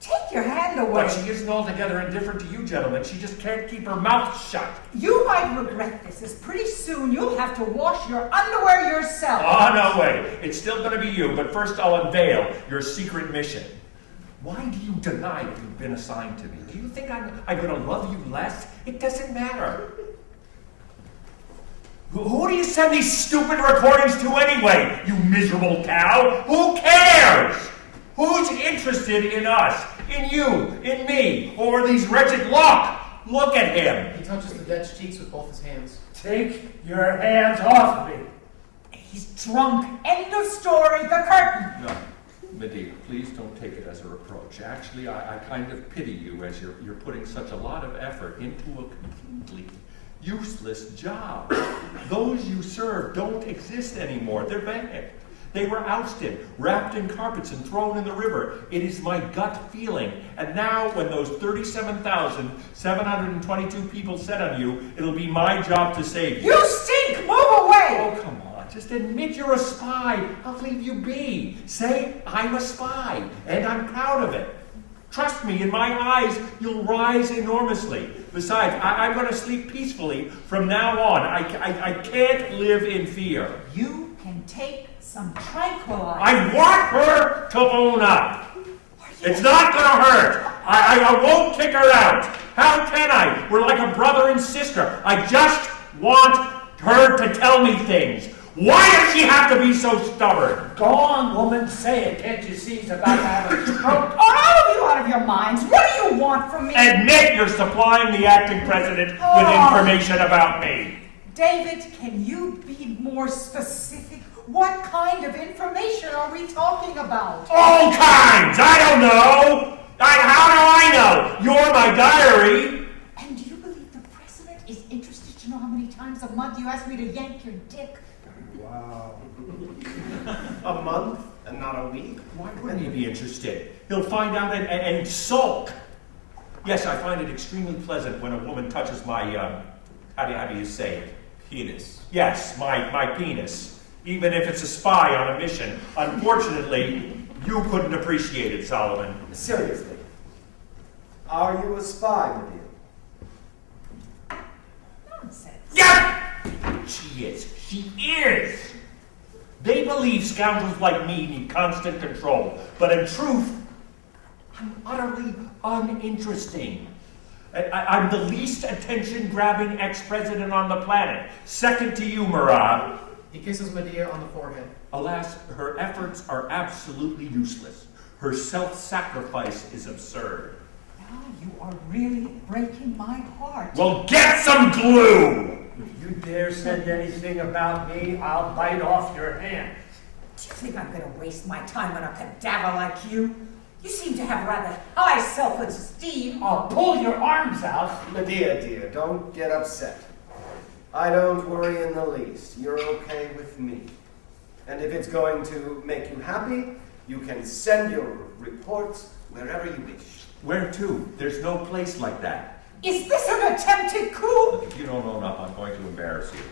Take your hand away. But she isn't altogether indifferent to you, gentlemen. She just can't keep her mouth shut. You might regret this, as pretty soon you'll have to wash your underwear yourself. Oh, no way. It's still going to be you, but first I'll unveil your secret mission. Why do you deny that you've been assigned to me? Do you think I'm going to love you less? It doesn't matter. Who do you send these stupid recordings to anyway, you miserable cow? Who cares? Who's interested in us? In you? In me? Or these wretched Look at him. He touches the dead's cheeks with both his hands. Take your hands off me. He's drunk. End of story. The curtain. No, Medea, please don't take it as a reproach. Actually, I kind of pity you as you're putting such a lot of effort into a completely useless job. Those you serve don't exist anymore. They're banned. They were ousted, wrapped in carpets and thrown in the river. It is my gut feeling. And now, when those 37,722 people set on you, it'll be my job to save you. You stink! Move away! Oh, come on. Just admit you're a spy. I'll leave you be. Say, I'm a spy, and I'm proud of it. Trust me, in my eyes, you'll rise enormously. Besides, I'm going to sleep peacefully from now on. I can't live in fear. You can take some tranquilizer. I want her to own up. It's not going to hurt. I won't kick her out. How can I? We're like a brother and sister. I just want her to tell me things. Why does she have to be so stubborn? Go on, woman, say it. Can't you see he's about to have a stroke? Oh, you out of your minds. What do you want from me? Admit you're supplying the acting president with information about me. David, can you be more specific? What kind of information are we talking about? All kinds! I don't know! How do I know? You're my diary! And do you believe the president is interested to know how many times a month you ask me to yank your dick? Wow. A month and not a week? Why wouldn't he be interested? He'll find out and sulk. Yes, I find it extremely pleasant when a woman touches my, how do you say it? Penis. Yes, my penis. Even if it's a spy on a mission. Unfortunately, you couldn't appreciate it, Solomon. Seriously. Are you a spy, Medea? Nonsense. Yeah! She is. She is! They believe scoundrels like me need constant control, but in truth, I'm utterly uninteresting. I'm the least attention-grabbing ex-president on the planet. Second to you, Murad. He kisses Medea on the forehead. Alas, her efforts are absolutely useless. Her self-sacrifice is absurd. Now you are really breaking my heart. Well, get some glue! If you dare send anything about me, I'll bite off your hand. Do you think I'm going to waste my time on a cadaver like you? You seem to have rather high self-esteem. I'll pull your arms out. Medea, dear, don't get upset. I don't worry in the least. You're okay with me. And if it's going to make you happy, you can send your reports wherever you wish. Where to? There's no place like that. Is this an attempted coup? Look, if you don't own up, I'm going to embarrass you.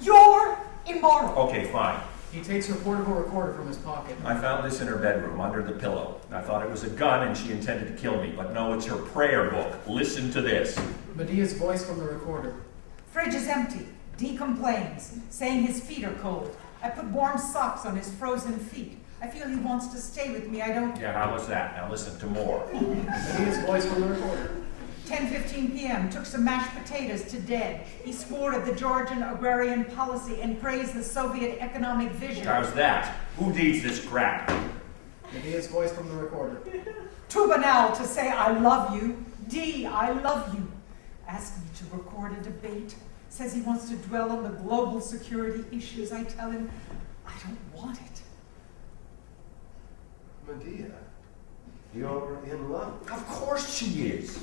You're immoral. Okay, fine. He takes her portable recorder from his pocket. I found this in her bedroom, under the pillow. I thought it was a gun and she intended to kill me, but no, it's her prayer book. Listen to this. Medea's voice from the recorder. Fridge is empty. D complains, saying his feet are cold. I put warm socks on his frozen feet. I feel he wants to stay with me. I don't... Yeah, how was that? Now listen to more. Medea's voice from the recorder. 10:15 p.m. Took some mashed potatoes to dead. He swore at the Georgian agrarian policy and praised the Soviet economic vision. How's that? Who needs this crap? Medea's voice from the recorder. To Banal to say I love you. D, I love you. Asked me to record a debate. Says he wants to dwell on the global security issues. I tell him I don't want it. Medea, you're in love. Of course she is.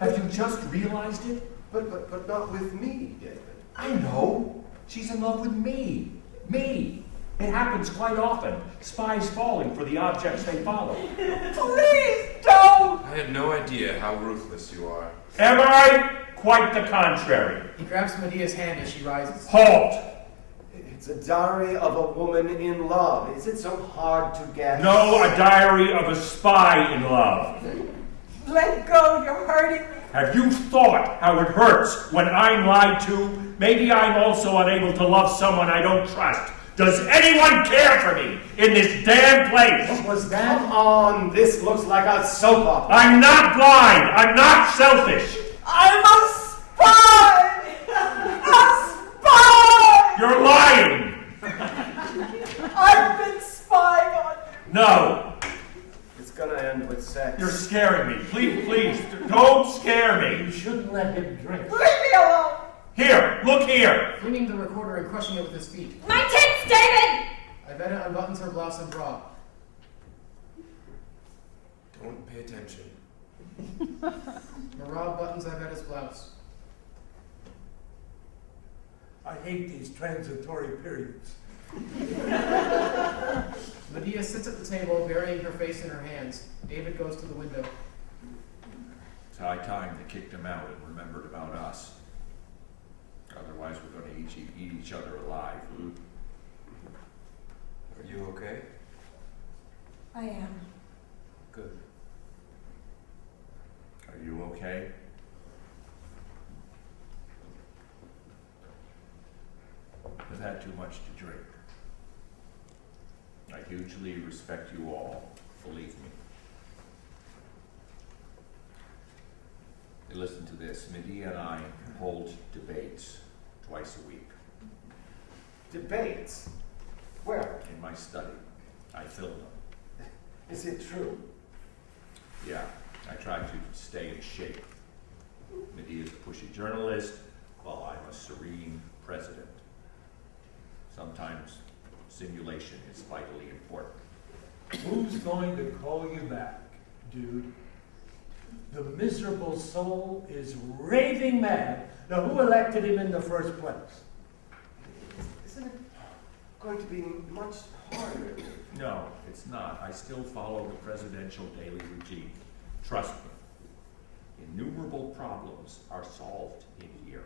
Have you just realized it? But not with me, David. I know. She's in love with me. Me. It happens quite often. Spies falling for the objects they follow. Please don't! I had no idea how ruthless you are. Am I? Quite the contrary. He grabs Medea's hand as she rises. Halt! It's a diary of a woman in love. Is it so hard to guess? No, a diary of a spy in love. Let go, you're hurting me. Have you thought how it hurts when I'm lied to? Maybe I'm also unable to love someone I don't trust. Does anyone care for me in this damn place? What was that? Come on, this looks like a soap opera. I'm not blind. I'm not selfish. I'm a spy! A spy! You're lying. I've been spying on you. No. It's gonna end with sex. You're scaring me. Please, don't scare me. You shouldn't let him drink. Leave me alone. Here, look here. Flinging the recorder and crushing it with his feet. My tits, David! Iveta unbuttons her blouse and bra. Don't pay attention. Marab buttons Iveta's blouse. I hate these transitory periods. Medea sits at the table, burying her face in her hands. David goes to the window. It's high time they kicked him out and remembered about us. Otherwise, we're going to eat each other alive. Are you okay? I am. Good. Are you okay? I've had too much to drink. I hugely respect you all, believe me. Listen to this. Medea and I hold debates twice a week. Debates? Where? In my study. I film them. Is it true? Yeah, I try to stay in shape. Medea's a pushy journalist, while I'm a serene president. Sometimes simulation is vitally important. Who's going to call you back, dude? The miserable soul is raving mad. Now, who elected him in the first place? Isn't it going to be much harder? No, it's not. I still follow the presidential daily routine. Trust me. Innumerable problems are solved in here.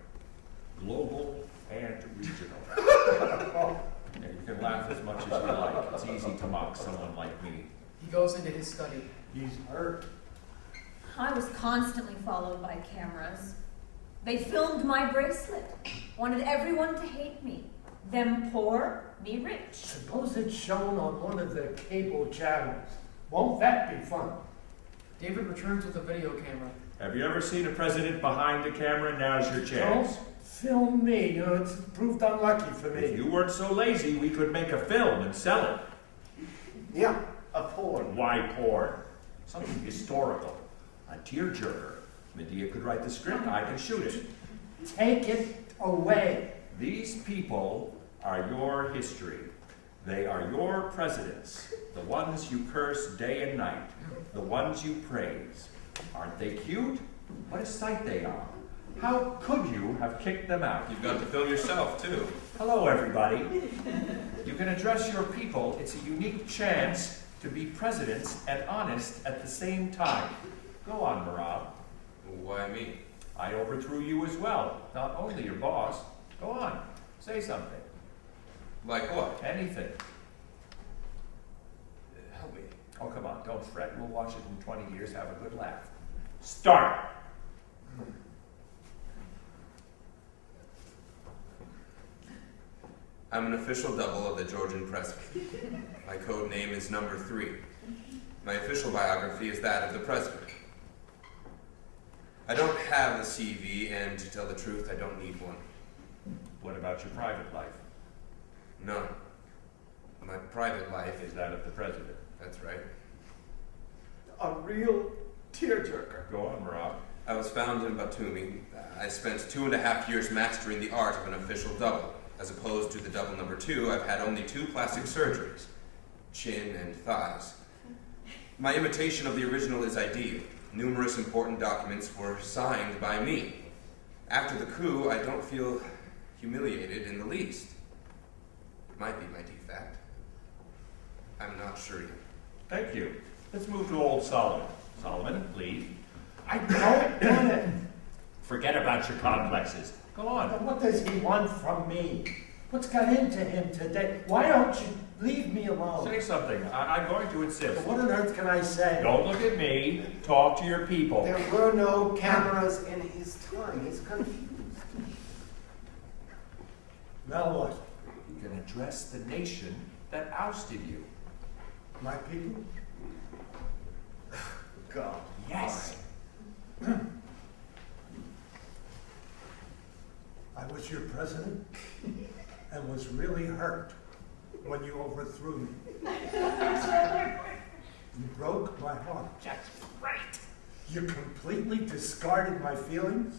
Global and regional. And you can laugh as much as you like. It's easy to mock someone like me. He goes into his study. He's hurt. I was constantly followed by cameras. They filmed my bracelet, wanted everyone to hate me. Them poor, me rich. Suppose it's shown on one of the cable channels. Won't that be fun? David returns with a video camera. Have you ever seen a president behind the camera? Now's your chance. Don't film me. You know, it's proved unlucky for me. If you weren't so lazy, we could make a film and sell it. Yeah, a porn. Why porn? Something historical. A tearjerker. Medea could write the script. I can shoot it. Take it away. These people are your history. They are your presidents. The ones you curse day and night. The ones you praise. Aren't they cute? What a sight they are. How could you have kicked them out? You've got to film yourself, too. Hello, everybody. You can address your people. It's a unique chance to be presidents and honest at the same time. Go on, Marab. Why me? I overthrew you as well. Not only your boss. Go on. Say something. Like what? Anything. Help me. Oh, come on. Don't fret. We'll watch it in 20 years. Have a good laugh. Start. I'm an official double of the Georgian president. My code name is number 3. My official biography is that of the president. I don't have a CV, and to tell the truth, I don't need one. What about your private life? None. My private life Is that of the president? That's right. A real tearjerker. Go on, Marab. I was found in Batumi. I spent 2.5 years mastering the art of an official double. As opposed to the double number 2, I've had only 2 plastic surgeries, chin and thighs. My imitation of the original is ideal. Numerous important documents were signed by me. After the coup, I don't feel humiliated in the least. Might be my defect. I'm not sure yet. Thank you. Let's move to old Solomon. Solomon, lead. I don't want it. Forget about your complexes. Go on. But what does he want from me? What's got into him today? Why don't you leave me alone? Say something. I'm going to insist. What on earth can I say? Don't look at me. Talk to your people. There were no cameras in his time. He's confused. Now what? You can address the nation that ousted you. My people? God. Yes. I was your president and was really hurt when you overthrew me. You broke my heart. That's right. You completely discarded my feelings,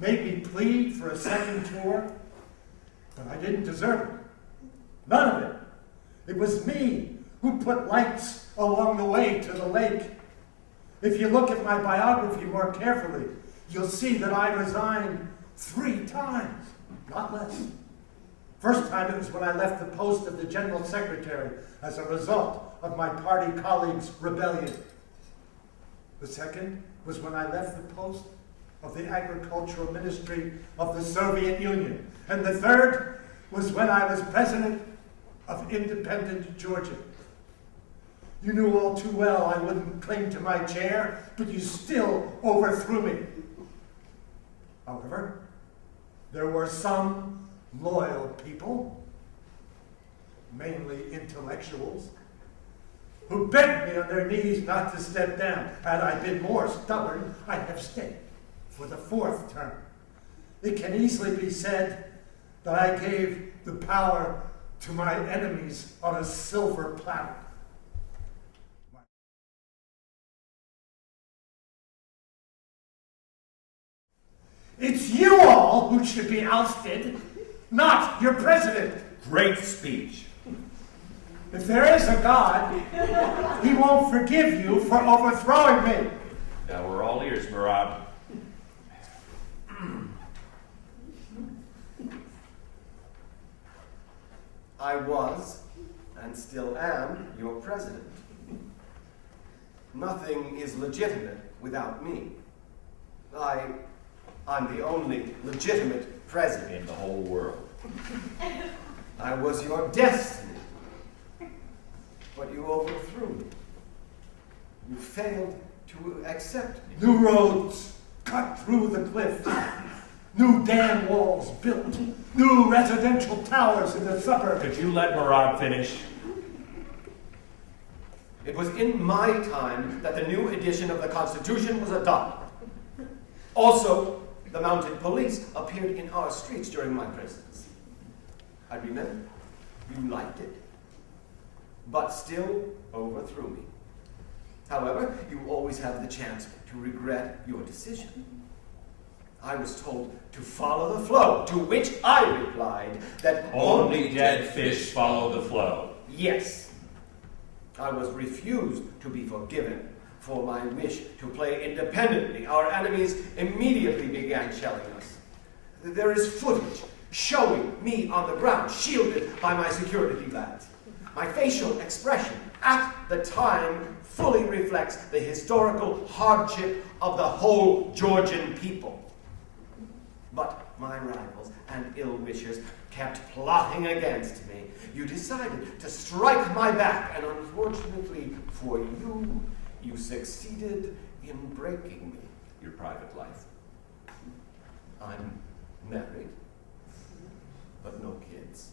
made me plead for a second tour, but I didn't deserve it. None of it. It was me who put lights along the way to the lake. If you look at my biography more carefully, you'll see that I resigned 3 times, not less. First time it was when I left the post of the General Secretary as a result of my party colleagues' rebellion. The second was when I left the post of the Agricultural Ministry of the Soviet Union. And the third was when I was president of independent Georgia. You knew all too well I wouldn't cling to my chair, but you still overthrew me. However, there were some loyal people, mainly intellectuals, who begged me on their knees not to step down. Had I been more stubborn, I'd have stayed for the fourth term. It can easily be said that I gave the power to my enemies on a silver platter. It's you all who should be ousted, not your president. Great speech. If there is a God, he won't forgive you for overthrowing me. Now we're all ears, Marab. I was, and still am, your president. Nothing is legitimate without me. I'm the only legitimate president In the whole world. I was your destiny, but you overthrew me. You failed to accept me. New roads cut through the cliffs, new dam walls built, new residential towers in the suburbs. Could you let Marab finish? It was in my time that the new edition of the Constitution was adopted. Also, the mounted police appeared in our streets during my presidency. I remember you liked it, but still overthrew me. However, you always have the chance to regret your decision. I was told to follow the flow, to which I replied that Only dead fish follow the flow. Yes. I was refused to be forgiven for my wish to play independently. Our enemies immediately began shelling us. There is footage showing me on the ground, shielded by my security badge. My facial expression at the time fully reflects the historical hardship of the whole Georgian people. But my rivals and ill-wishers kept plotting against me. You decided to strike my back, and unfortunately for you, you succeeded in breaking me. Your private life. I'm married, but no kids.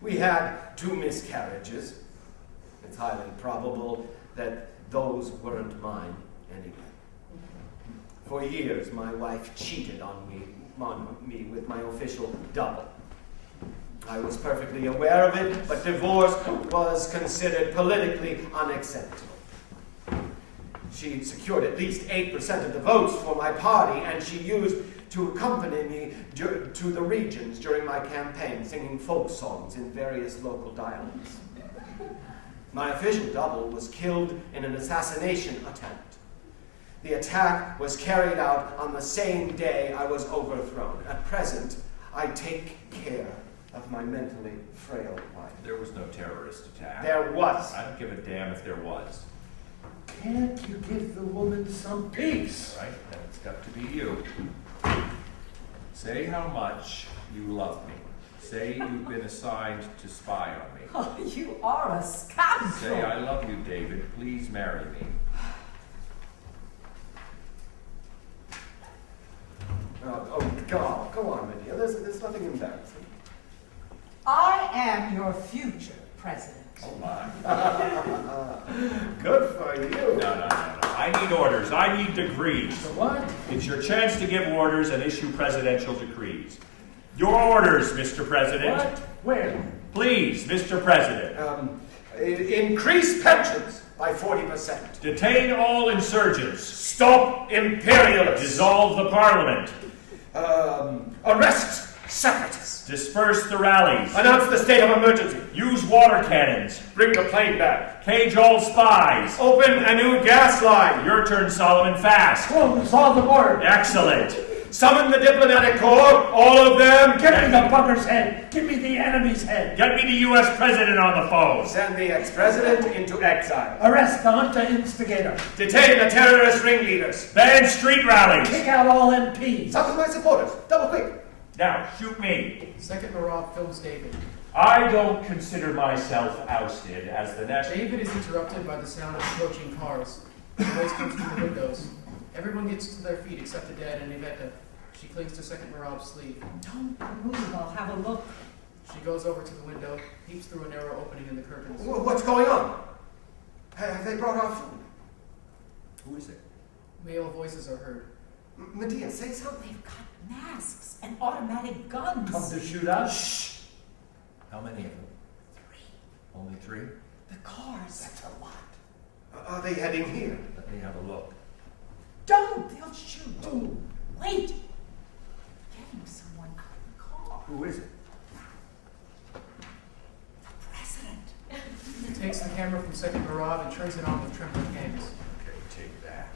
We had 2 miscarriages. It's highly probable that those weren't mine anyway. For years, my wife cheated on me with my official double. I was perfectly aware of it, but divorce was considered politically unacceptable. She secured at least 8% of the votes for my party, and she used to accompany me to the regions during my campaign, singing folk songs in various local dialects. My official double was killed in an assassination attempt. The attack was carried out on the same day I was overthrown. At present, I take care of my mentally frail wife. There was no terrorist attack. There was. I don't give a damn if there was. Can't you give the woman some peace? Right? Then it's got to be you. Say how much you love me. Say you've been assigned to spy on me. Oh, you are a scoundrel. Say I love you, David. Please marry me. Oh, God, go on, Medea. There's nothing embarrassing. I am your future president. Oh my. Good for you. No. I need orders. I need decrees. The what? It's your chance to give orders and issue presidential decrees. Your orders, Mr. President. What? Where? Please, Mr. President. Increase pensions by 40%. Detain all insurgents. Stop imperialists. Dissolve the parliament. Arrest separatists. Disperse the rallies. Announce the state of emergency. Use water cannons. Bring the plane back. Cage all spies. Open a new gas line. Your turn, Solomon, fast. Well, solve the border. Excellent. Summon the diplomatic corps, all of them. Give me the bugger's head. Give me the enemy's head. Get me the U.S. president on the phone. Send the ex-president into exile. Arrest the hunter instigator. Detain the terrorist ringleaders. Ban street rallies. Kick out all MPs. Summon my supporters. Double quick. Now, shoot me. Second Marab films David. I don't consider myself ousted as the next... David is interrupted by the sound of approaching cars. The noise comes through the windows. Everyone gets to their feet except the dead and Iveta. She clings to Second Marab's sleeve. Don't move, I'll have a look. She goes over to the window, peeps through a narrow opening in the curtains. What's going on? Have they brought our food? Who is it? Male voices are heard. Medea, say something. They've got masks and automatic guns. Come to shoot us? Shh. How many of them? 3. Only 3? The cars. That's a lot. Are they heading here? Let me have a look. Don't! They'll shoot. Wait! Getting someone out of the car. Who is it? The president. He takes the camera from Second Marab and turns it on with trembling hands. Okay, take that.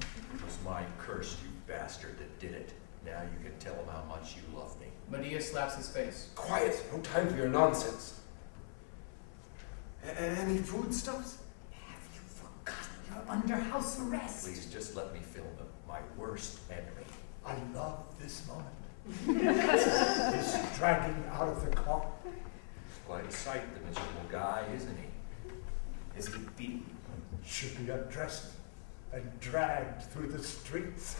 It was my curse, you bastard, that did it. Now you can tell him how much you love me. Medea slaps his face. Quiet. No time for your nonsense. Any foodstuffs? Have you forgotten you're under house arrest? Please just let me film him, my worst enemy. I love this moment. This dragging out of the car. Quite a sight, the miserable guy, isn't he? Is he beaten? Should be undressed and dragged through the streets.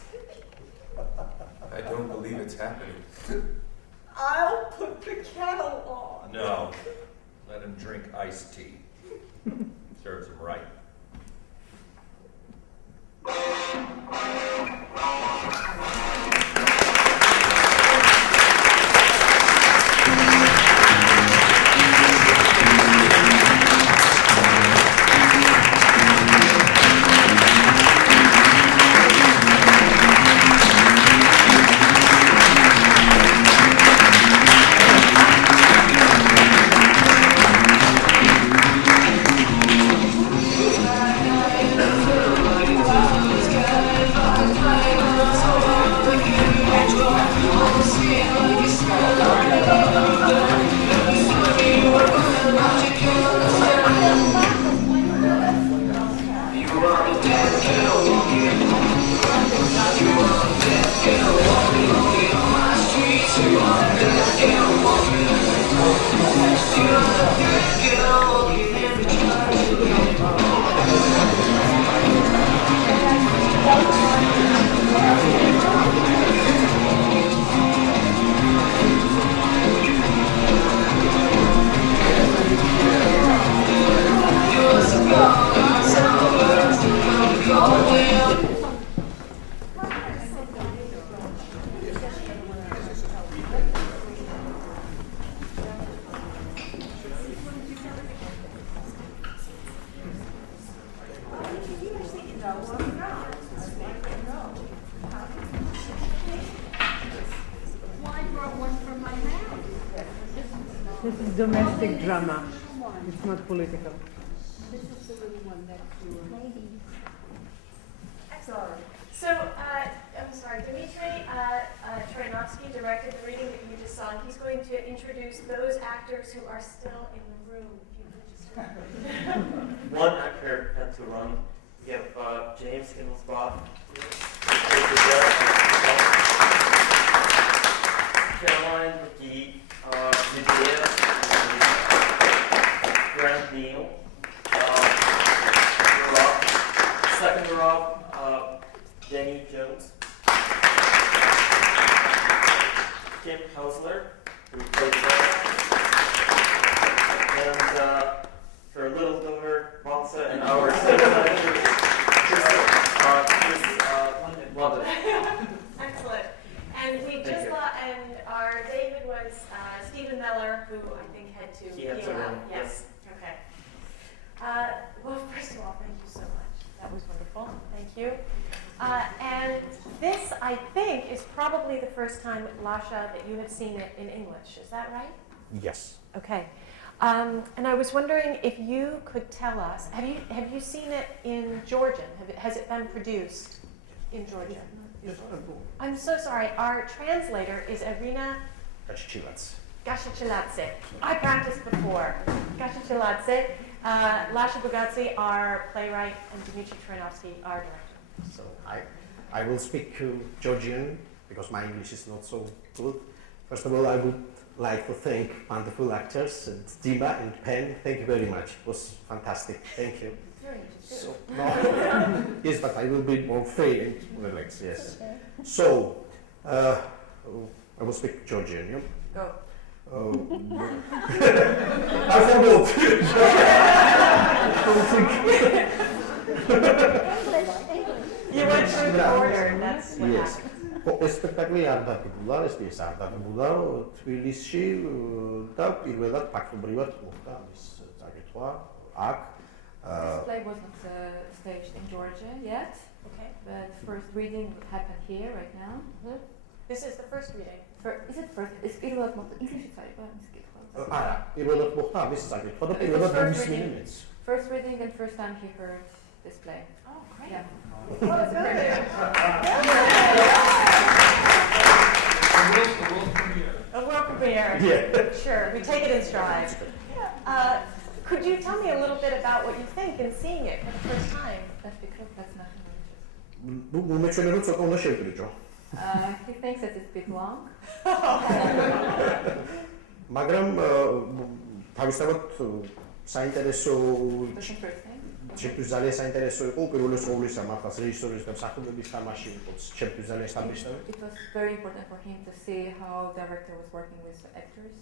I don't believe it's happening. I'll put the kettle on. No. Let him drink iced tea. Serves him right. This is domestic drama. It's not political. This is the little one next to her. Excellent. So, I'm sorry, Dmitry Troyanovsky directed the reading that you just saw, and he's going to introduce those actors who are still in the room. If you could just One actor had to run. We have James Himmelspot, Caroline McGee, Medea, Grant Neal, second Rob, Denny Jones, Kim Hausler, who played and her little daughter, Monsa, and our London. Excellent. And we just and our David was Stephen Miller, who I think had to He had to run. Yes. Okay. Well, first of all, thank you so much. That was wonderful. Thank you. And this, I think, is probably the first time, Lasha, that you have seen it in English. Is that right? Yes. Okay. And I was wondering if you could tell us, have you seen it in Georgian? Has it been produced? in Georgia? Yes, I'm so sorry. Our translator is Irina Gashichiladze. I practiced before. Gashichiladze. Lasha Bugadze, our playwright, and Dmitry Trinovsky, our director. So I will speak Georgian because my English is not so good. First of all, I would like to thank wonderful actors, Dima and Penn. Thank you very much. It was fantastic. Thank you. So, no, yes, but I will be more free and relaxed, yes. Okay. So, I will speak Georgian, yeah? Go. I forgot. You went through the order, that's what Yes. happened. სპექტაკლი არ დაგებულა, ეს არ დაგებულა თბილისში და პირველად ფაქტობრივად მოხდა ამის წაკითხვა აქ. This play was not staged in Georgia yet, but first reading happened here right now. This is the first reading. Is it first? Is it was not English side, but არა, პირველად მოხდა ამის წაკითხვა და პირველად მომისმინე მეც. First reading and first time he heard this play. Oh, great. Yeah. Well, that's good. A world premiere. Yeah. Sure, we take it in stride. Could you tell me a little bit about what you think in seeing it for the first time? That's because that's not religious. ნუ მომეჩვენე რომ ცოტა უნდა შევკრიჭო. He thinks that it's a bit long. მაგრამ თავისთავად საინტერესო ჩემთვის ძალიან საინტერესო იყო პირველი ყოვლისა მართლაც რეჟისორის და მსახიობების თამაში იყო ჩემთვის ძალიან სტაბილისტური. It was very important for him to see how director was working with actors.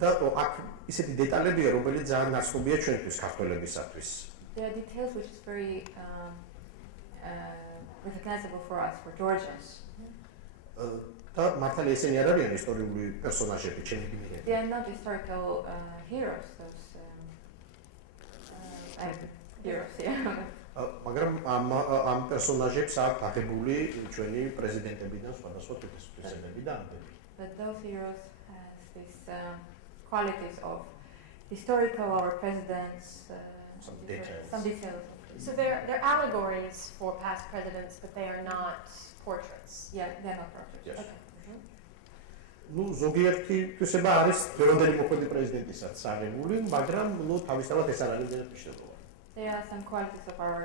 და აქ ისეთი დეტალებია რომელიც ძალიან ნაცნობია ჩვენთვის ქართველებისათვის. There are details which is very recognizable for us, for Georgians. და მართალი ესენი არ არიან ისტორიული პერსონაჟები ჩემი გმირები. They are not historical heroes, those heroes, yeah. მაგრამ ამ პერსონაჟებს აქვს აღებული ჩვენი პრეზიდენტებიდან, სხვადასხვა თვითმფრინავებიდან. But those heroes has these qualities of historical our presidents, some details. Some details. So they're allegories for past presidents, but they are not portraits. Yeah, they're not portraits. Yes. Okay. ნუ ზოგიერთი თვისება არის ბერონდელი მოქმედი პრეზიდენტისაც აღებული, მაგრამ ნუ თავისთავად ეს არ არის მნიშვნელოვანი. There are some qualities of our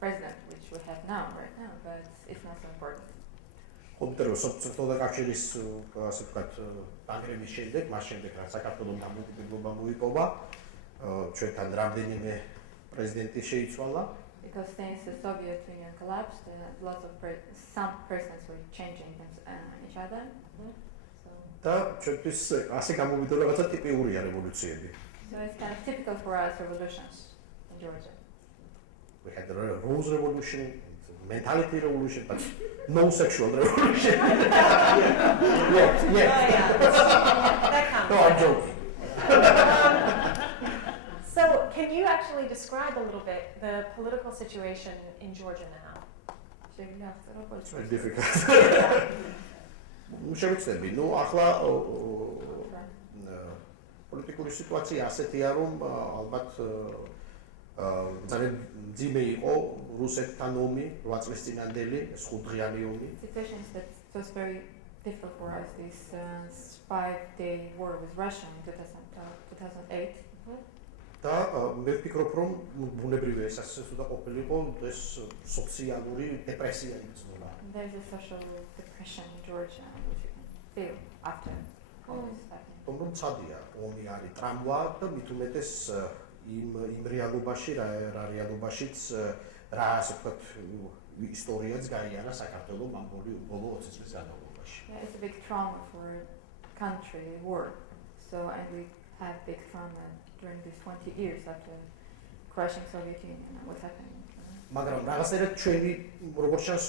president which we have now, right now, but it's not so important. კომპიუტერო სოციალურ კავშირის ასე ვთქვათ დაგრევის შემდეგ, მას შემდეგ რაც საქართველოს დამოუკიდებლობა მოიპოვა, ჩვენთან რამდენიმე პრეზიდენტი შეიცვალა. Because since the Soviet Union collapsed, lots of some persons were changing each other. და ჩვენთვის ასე გამოვიდა რაღაცა ტიპიურია რევოლუციები. So it's kind of typical for us revolutions in Georgia. We had the rose revolution, mentality revolution, but no sexual revolution. Yeah. That counts. No, I'm joking. So, can you actually describe a little bit the political situation in Georgia now? It's very difficult. შევეცდები, ნუ ახლა პოლიტიკური სიტუაცია ასეთია, რომ ალბათ ძალიან ძიმე იყო რუსეთთან ომი, 8 წლის წინანდელი, 5-დღიანი ომი. Situation is that it was very difficult for us, this 5-day war with Russia in 2008. და მე ვფიქრობ, რომ ბუნებრივია ეს ასე უნდა ყოფილიყო, ეს სოციალური დეპრესია იგრძნობა. There is a social depression in Georgia, which you can feel after all this happening. რომ ცადია, ომი არის ტრამვა და მით უმეტეს იმ რეალობაში, რა რეალობაშიც რა ასე ვთქვათ ისტორიაც გაიარა საქართველოს მამბოლი ბოლო 20 წლის განმავლობაში. Yeah, it's a big trauma for country, war. So, and we have big trauma during these 20 years after crashing Soviet Union and what's happening. მაგრამ რაღაცნაირად ჩვენი როგორც ჩანს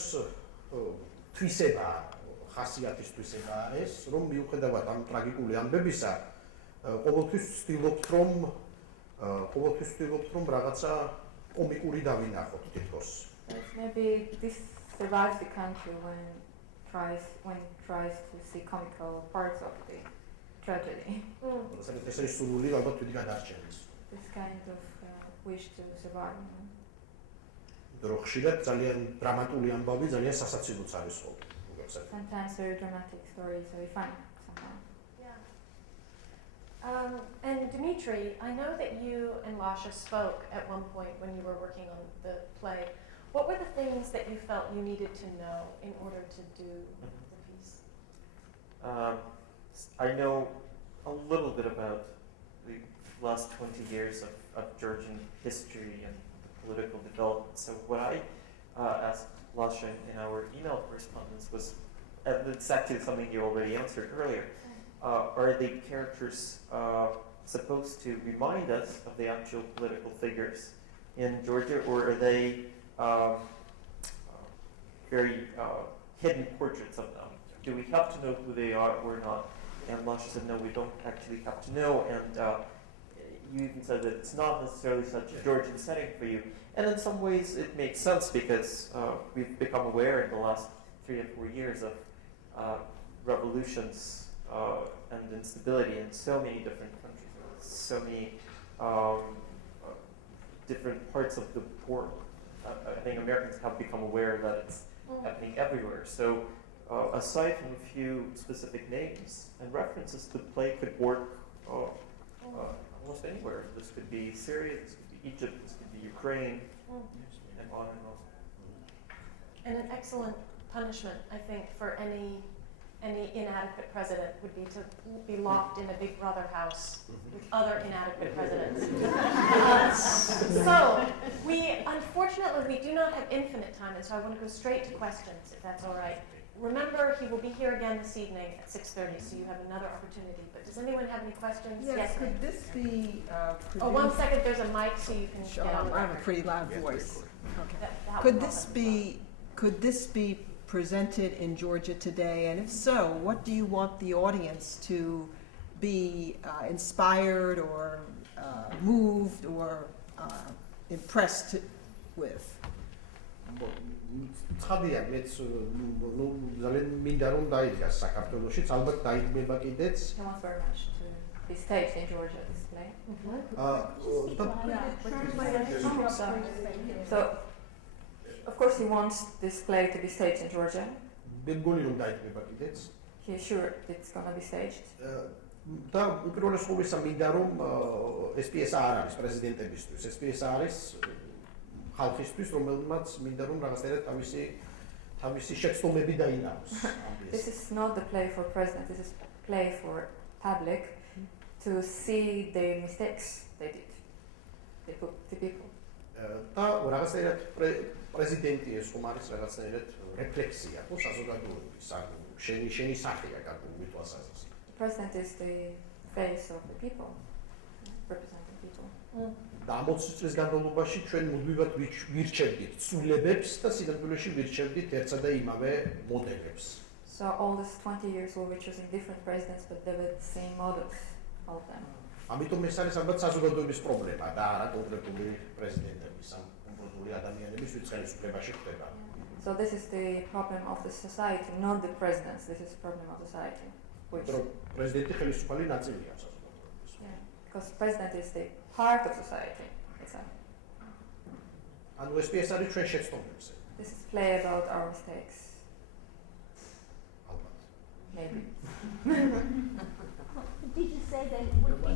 თვისება, ხასიათის თვისება არის, რომ მიუხედავად ამ ტრაგიკული ამბებისა, ყოველთვის ვცდილობთ რომ რაღაცა კომიკური დავინახოთ თითქოს. Maybe this survives the country when it tries to see comical parts of the tragedy. ეს არის სურვილი ალბათ თვითი გადარჩენის. This kind of wish to survive. რომ ხშირად ძალიან დრამატული ამბავი ძალიან სასაცილოც არის ხოლმე. Sometimes very dramatic stories, very fun sometimes. Yeah. And Dimitri, I know that you and Lasha spoke at one point when you were working on the play. What were the things that you felt you needed to know in order to do the piece? I know a little bit about the last 20 years of Georgian history and political development. So what I asked Lasha in our email correspondence was exactly something you already answered earlier. Are the characters supposed to remind us of the actual political figures in Georgia, or are they very hidden portraits of them? Do we have to know who they are or not? And Lasha said, no, we don't actually have to know. And you even said that it's not necessarily such a Georgian setting for you. And in some ways it makes sense because we've become aware in the last 3 or 4 years of revolutions and instability in so many different countries, so many different parts of the world. I think Americans have become aware that it's happening everywhere. So aside from a few specific names and references, the play could work almost anywhere. This could be Syria, this could be Egypt, this could be Ukraine, and on and on. And an excellent punishment, I think, for any inadequate president would be to be locked in a Big Brother house with other inadequate presidents. So, unfortunately, we do not have infinite time, and so I want to go straight to questions, if that's all right. Remember, he will be here again this evening at 6:30, so you have another opportunity. But does anyone have any questions? Yes, could this be produced? Oh, 1 second, there's a mic so you can Sure, get on the I have a record. pretty loud voice. Okay. That Could this be presented in Georgia today? And if so, what do you want the audience to be inspired or moved or impressed with? ცხადია, მეც ძალიან მინდა რომ დაიდგას საქართველოშიც, ალბათ დაიდგმება კიდეც. He wants very much to be staged in Georgia, this play. So, of course, he wants this play to be staged in Georgia. მეგონი რომ დაიდგმება კიდეც. He is sure it's going to be staged. და უპირველეს ყოვლისა მინდა რომ ეს პიესა არ არის პრეზიდენტებისთვის, ეს პიესა არის ხალხისთვის, რომელმაც მინდა რომ რაღაცნაირად თავისი შეცდომები დაინახოს. This is not the play for president, this is a play for public to see the mistakes they did, the people. და რაღაცნაირად პრეზიდენტი ეს ხომ არის რაღაცნაირად რეფლექსია, ხო, საზოგადოების, ანუ შენი სახეა გარკვეული თვალსაზრისით. The president is the face of the people, representing people. და ამ 20 წლის განმავლობაში ჩვენ მუდმივად ვირჩევდით ცვლილებებს და სინამდვილეში ვირჩევდით ერთსა და იმავე მოდელებს. So all these 20 years we were choosing different presidents, but they were the same models, all of them. ამიტომ ეს არის ალბათ საზოგადოების პრობლემა და არა კონკრეტული პრეზიდენტების ან კონკრეტული ადამიანების ხელისუფლებაში ხდება. So this is the problem of the society, not the presidents. This is the problem of society. პრეზიდენტი ხელისუფალი ნაწილია საზოგადოების. Yeah, because president is the part of society. ანუ ეს პიესა არის ჩვენ შეცდომებზე. This is play about our mistakes. ალბათ. Maybe. Did you say that it would be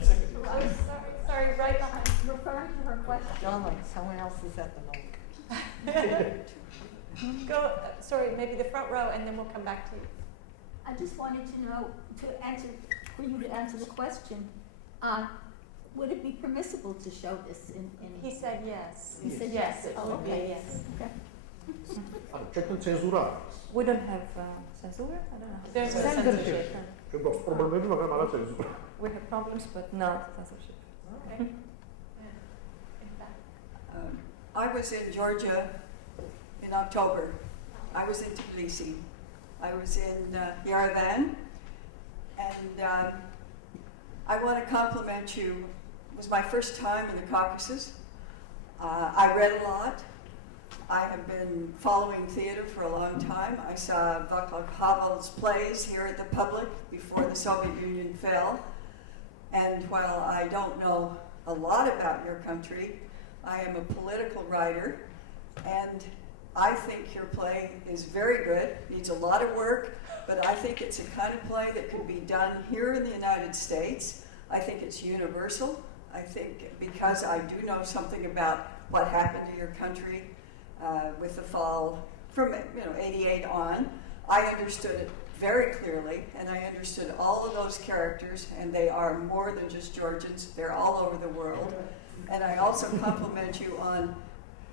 sorry, right behind. referring to her question? Darling, someone else is at the mic. Go, sorry, maybe the front row, and then we'll come back to you. I just wanted to know, for you to answer the question, would it be permissible to show this in He said yes. He said yes. It would be yes. Okay. ანუ ჩვენ ცენზურა აქვს. We don't have censure. I don't know. There's censorship. ჩვენ გვაქვს პრობლემები, მაგრამ არა ცენზურა. We have problems, but not censorship. Okay. I was in Georgia in October. I was in Tbilisi. I was in Yerevan, and I want to compliment you. It was my first time in the Caucasus. I read a lot. I have been following theater for a long time. I saw Václav Havel's plays here at the Public before the Soviet Union fell. And while I don't know a lot about your country, I am a political writer, And I think your play is very good, needs a lot of work, but I think it's a kind of play that could be done here in the United States. I think it's universal. I think because I do know something about what happened to your country with the fall from 88 on, I understood it very clearly, and I understood all of those characters, and they are more than just Georgians. They're all over the world. And I also compliment you on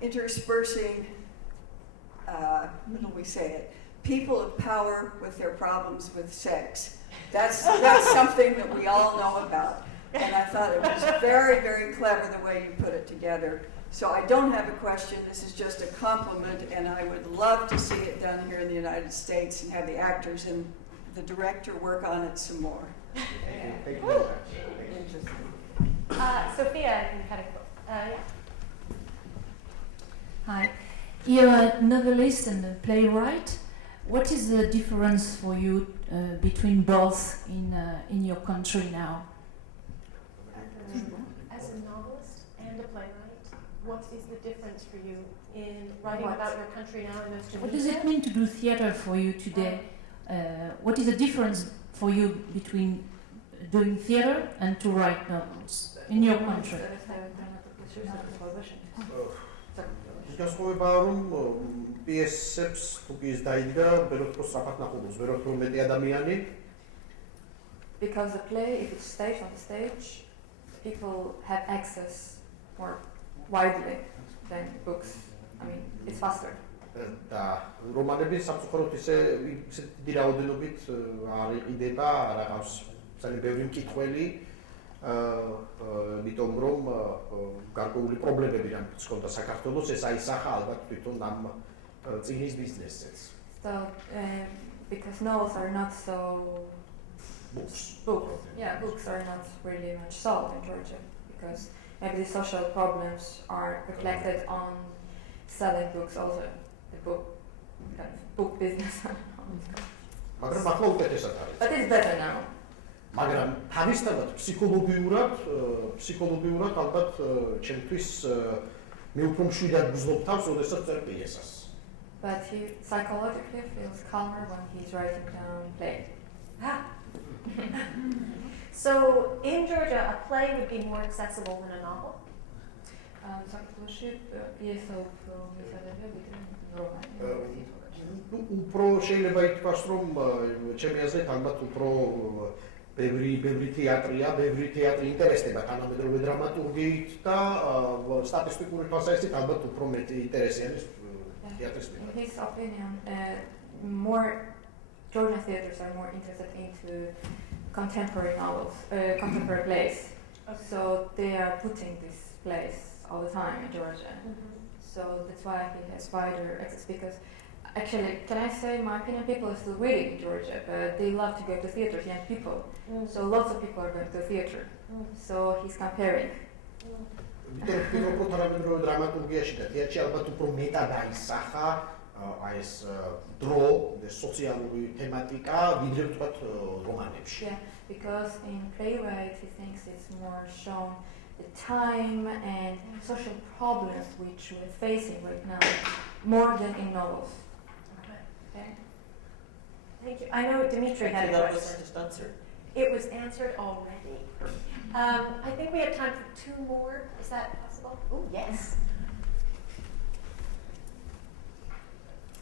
interspersing, how do we say it, people of power with their problems with sex. That's something that we all know about. And I thought it was very, very clever the way you put it together. So I don't have a question. This is just a compliment, and I would love to see it done here in the United States and have the actors and the director work on it some more. Thank you very much. Sophia, you had a quote. Yeah. Hi. You're a novelist and a playwright. What is the difference for you between both in your country now? As a novelist and a playwright, what is the difference for you in writing about your country now in those two? What does it mean to do theater for you today? What is the difference for you between doing theater and to write novels in your country? განსხვავება რომ პიესებს თუ კი ის დაიდგა, ვერ უფრო სწრაფად ნახულობს, ვერ უფრო მეტი ადამიანი. Because the play, if it's staged on the stage, people have access more widely than books. I mean, it's faster. და რომანები სამწუხაროდ ისე დიდი რაოდენობით არ იყიდება, არ აქვს ძალიან ბევრი მკითხველი, იმიტომ რომ გარკვეული პრობლემები რამაც ჰქონდა საქართველოს, ეს აისახა ალბათ თვითონ ამ წიგნის ბიზნესს. So, because novels are not so books are not really much sold in Georgia because maybe the social problems are reflected on selling books also, the book business. მაგრამ ახლა უკეთესად არის. But it's better now. მაგრამ თავისთავად ფსიქოლოგიურად ალბათ ჩემთვის მე უფრო მშვიდად გრძნობ თავს, როდესაც წერ პიესას. But he psychologically feels calmer when he's writing down play. So, in Georgia, a play would be more accessible than a novel? უფრო შეიძლება ითქვას, რომ ჩემი აზრით ალბათ უფრო ბევრი თეატრია, ბევრი თეატრი ინტერესდება თანამედროვე დრამატურგიით და სტატისტიკური თვალსაზრისით ალბათ უფრო მეტი ინტერესი არის თეატრის მიმართ. In his opinion, more Georgian theaters are more interested into contemporary novels, contemporary plays. Okay. So they are putting these plays all the time in Georgia. So that's why he has wider access. Because actually, can I say, in my opinion, people are still reading in Georgia, but they love to go to theaters, young people. So lots of people are going to theater. So he's comparing. ვიტყვი რომ თანამედროვე დრამატურგიაში და თეატრში ალბათ უფრო მეტად აისახა აი ეს დრო, სოციალური თემატიკა, ვიდრე ვთქვათ რომანებში. Yeah, because in playwright he thinks it's more shown the time and social problems which we're facing right now, more than in novels. Okay. Thank you. I know Dimitri had a question. It was answered already. I think we have time for two more. Is that possible? Oh, yes.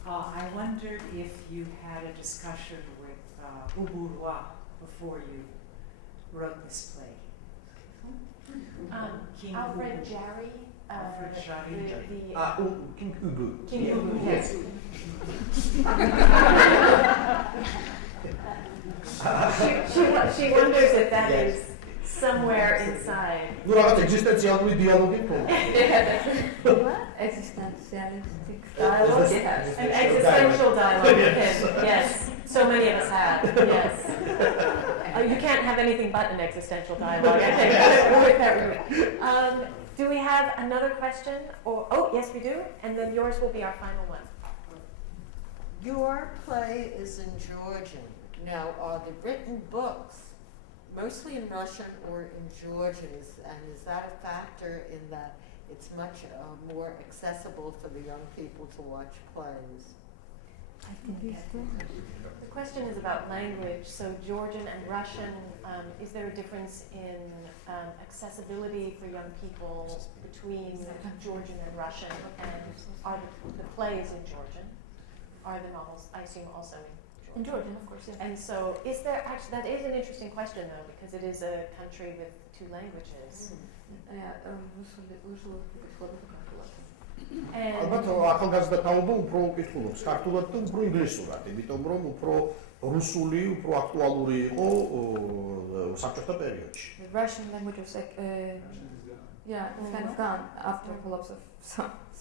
I wondered if you had a discussion with Uburwa before you wrote this play. Alfred Jarry. Alfred Jarry. King Ubu. King Ubu, yes. She wonders if that is somewhere inside. Ну, რაღაც ეგზისტენციალური დიალოგი თქონდა. What? Existentialistic dialogue? Yes. An existential dialogue with him. Yes. So many of us have. Yes. You can't have anything but an existential dialogue, I think. Do we have another question? Oh, yes, we do. And then yours will be our final one. Your play is in Georgian. Now, are the written books mostly in Russian or in Georgian? And is that a factor in that it's much more accessible for the young people to watch plays. I think it's true. The question is about language. So Georgian and Russian, is there a difference in accessibility for young people between Georgian and Russian? And are the plays in Georgian? Are the novels, I assume, also in Georgian, of course, yeah. And so is there actually, that is an interesting question though, because it is a country with two languages. ალბათ ახალგაზრდა თაობა უფრო უკითხულობს ქართულად და უფრო ინგლისურად, იმიტომ რომ უფრო რუსული, უფრო აქტუალური იყო საბჭოთა პერიოდში. The Russian language was like, yeah, it's kind of gone after collapse of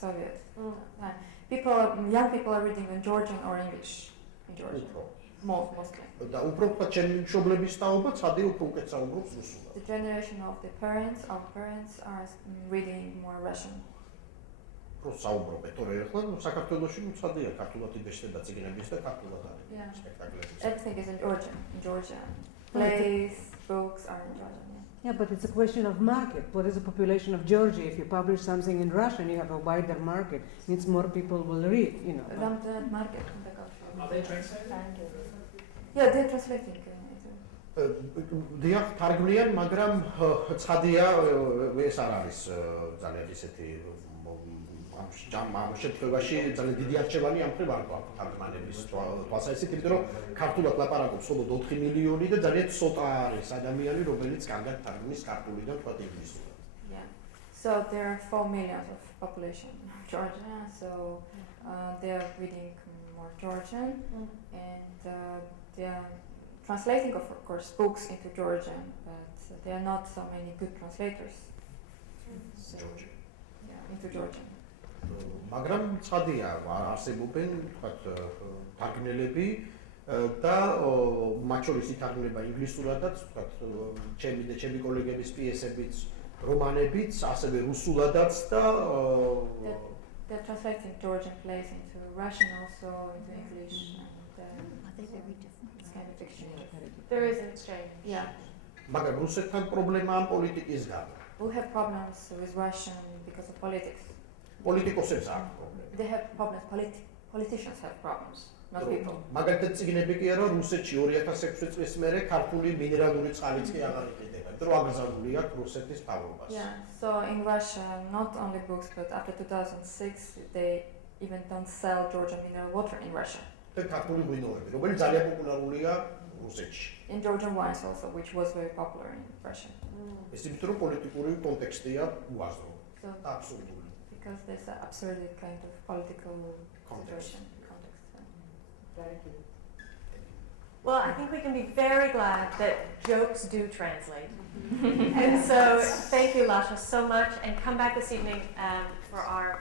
Soviet. Young people are reading in Georgian or English in Georgia. Mostly. და უფრო თქვა ჩემი მშობლების თაობა ცადე უფრო უკეთ საუბრობს რუსულად. The generation of the parents, our parents are reading more Russian. რო საუბრობენ, თორე ახლა საქართველოში ცადეა ქართულად იბეჭდება წიგნების და ქართულად არის სპექტაკლები. Everything is in Georgia. Plays, books are in Georgian. Yeah, but it's a question of market. What is the population of Georgia? If you publish something in Russian, you have a wider market. Means more people will read, you know. Around the market in the country. Are they translating? Yeah, they're translating. დიახ, თარგმნიან, მაგრამ ცხადია ეს არ არის ძალიან ისეთი ამ შემთხვევაში ძალიან დიდი არჩევანი ამ ხრივ არ გვაქვს თარგმანების თვალსაზრისით, იმიტომ რომ ქართულად ლაპარაკობს მხოლოდ 4 მილიონი და ძალიან ცოტა არის ადამიანი, რომელიც კარგად თარგმნის ქართულიდან თქვა ინგლისურად. Yeah. So there are 4 million of population in Georgia, so they are reading more Georgian, and they are translating, of course, books into Georgian, but there are not so many good translators. So, yeah, into Georgian. მაგრამ ცხადია, არსებობენ თქვათ თარგმნელები და მათ შორის ითარგმნება ინგლისურადაც, თქვათ ჩემი კოლეგების პიესებიც, რომანებიც, ასევე რუსულადაც და they're translating Georgian plays into Russian also, into English, and are they very different? It's kind of exchange. There is an exchange. Yeah. მაგრამ რუსეთთან პრობლემა ამ პოლიტიკის გამო. We have problems with Russian because of politics. პოლიტიკოსებს აქვს პრობლემა. They have problems. Politicians have problems, not people. მაგალითად წიგნები კი არა რუსეთში 2006 წლის მერე ქართული მინერალური წყალიც კი აღარ იყიდება. იმიტომ რომ აკრძალული აქვს რუსეთის მთავრობას. Yeah. So in Russia, not only books, but after 2006, they even don't sell Georgian mineral water in Russia. და ქართული ღვინოები, რომელიც ძალიან პოპულარულია რუსეთში. In Georgian wines also, which was very popular in Russia. ეს იმიტომ რომ პოლიტიკური კონტექსტია უაზრო So, და აბსურდული. because there's an absurd kind of political situation context. Thank you. Well, I think we can be very glad that jokes do translate. And so, thank you, Lasha, so much, and come back this evening for our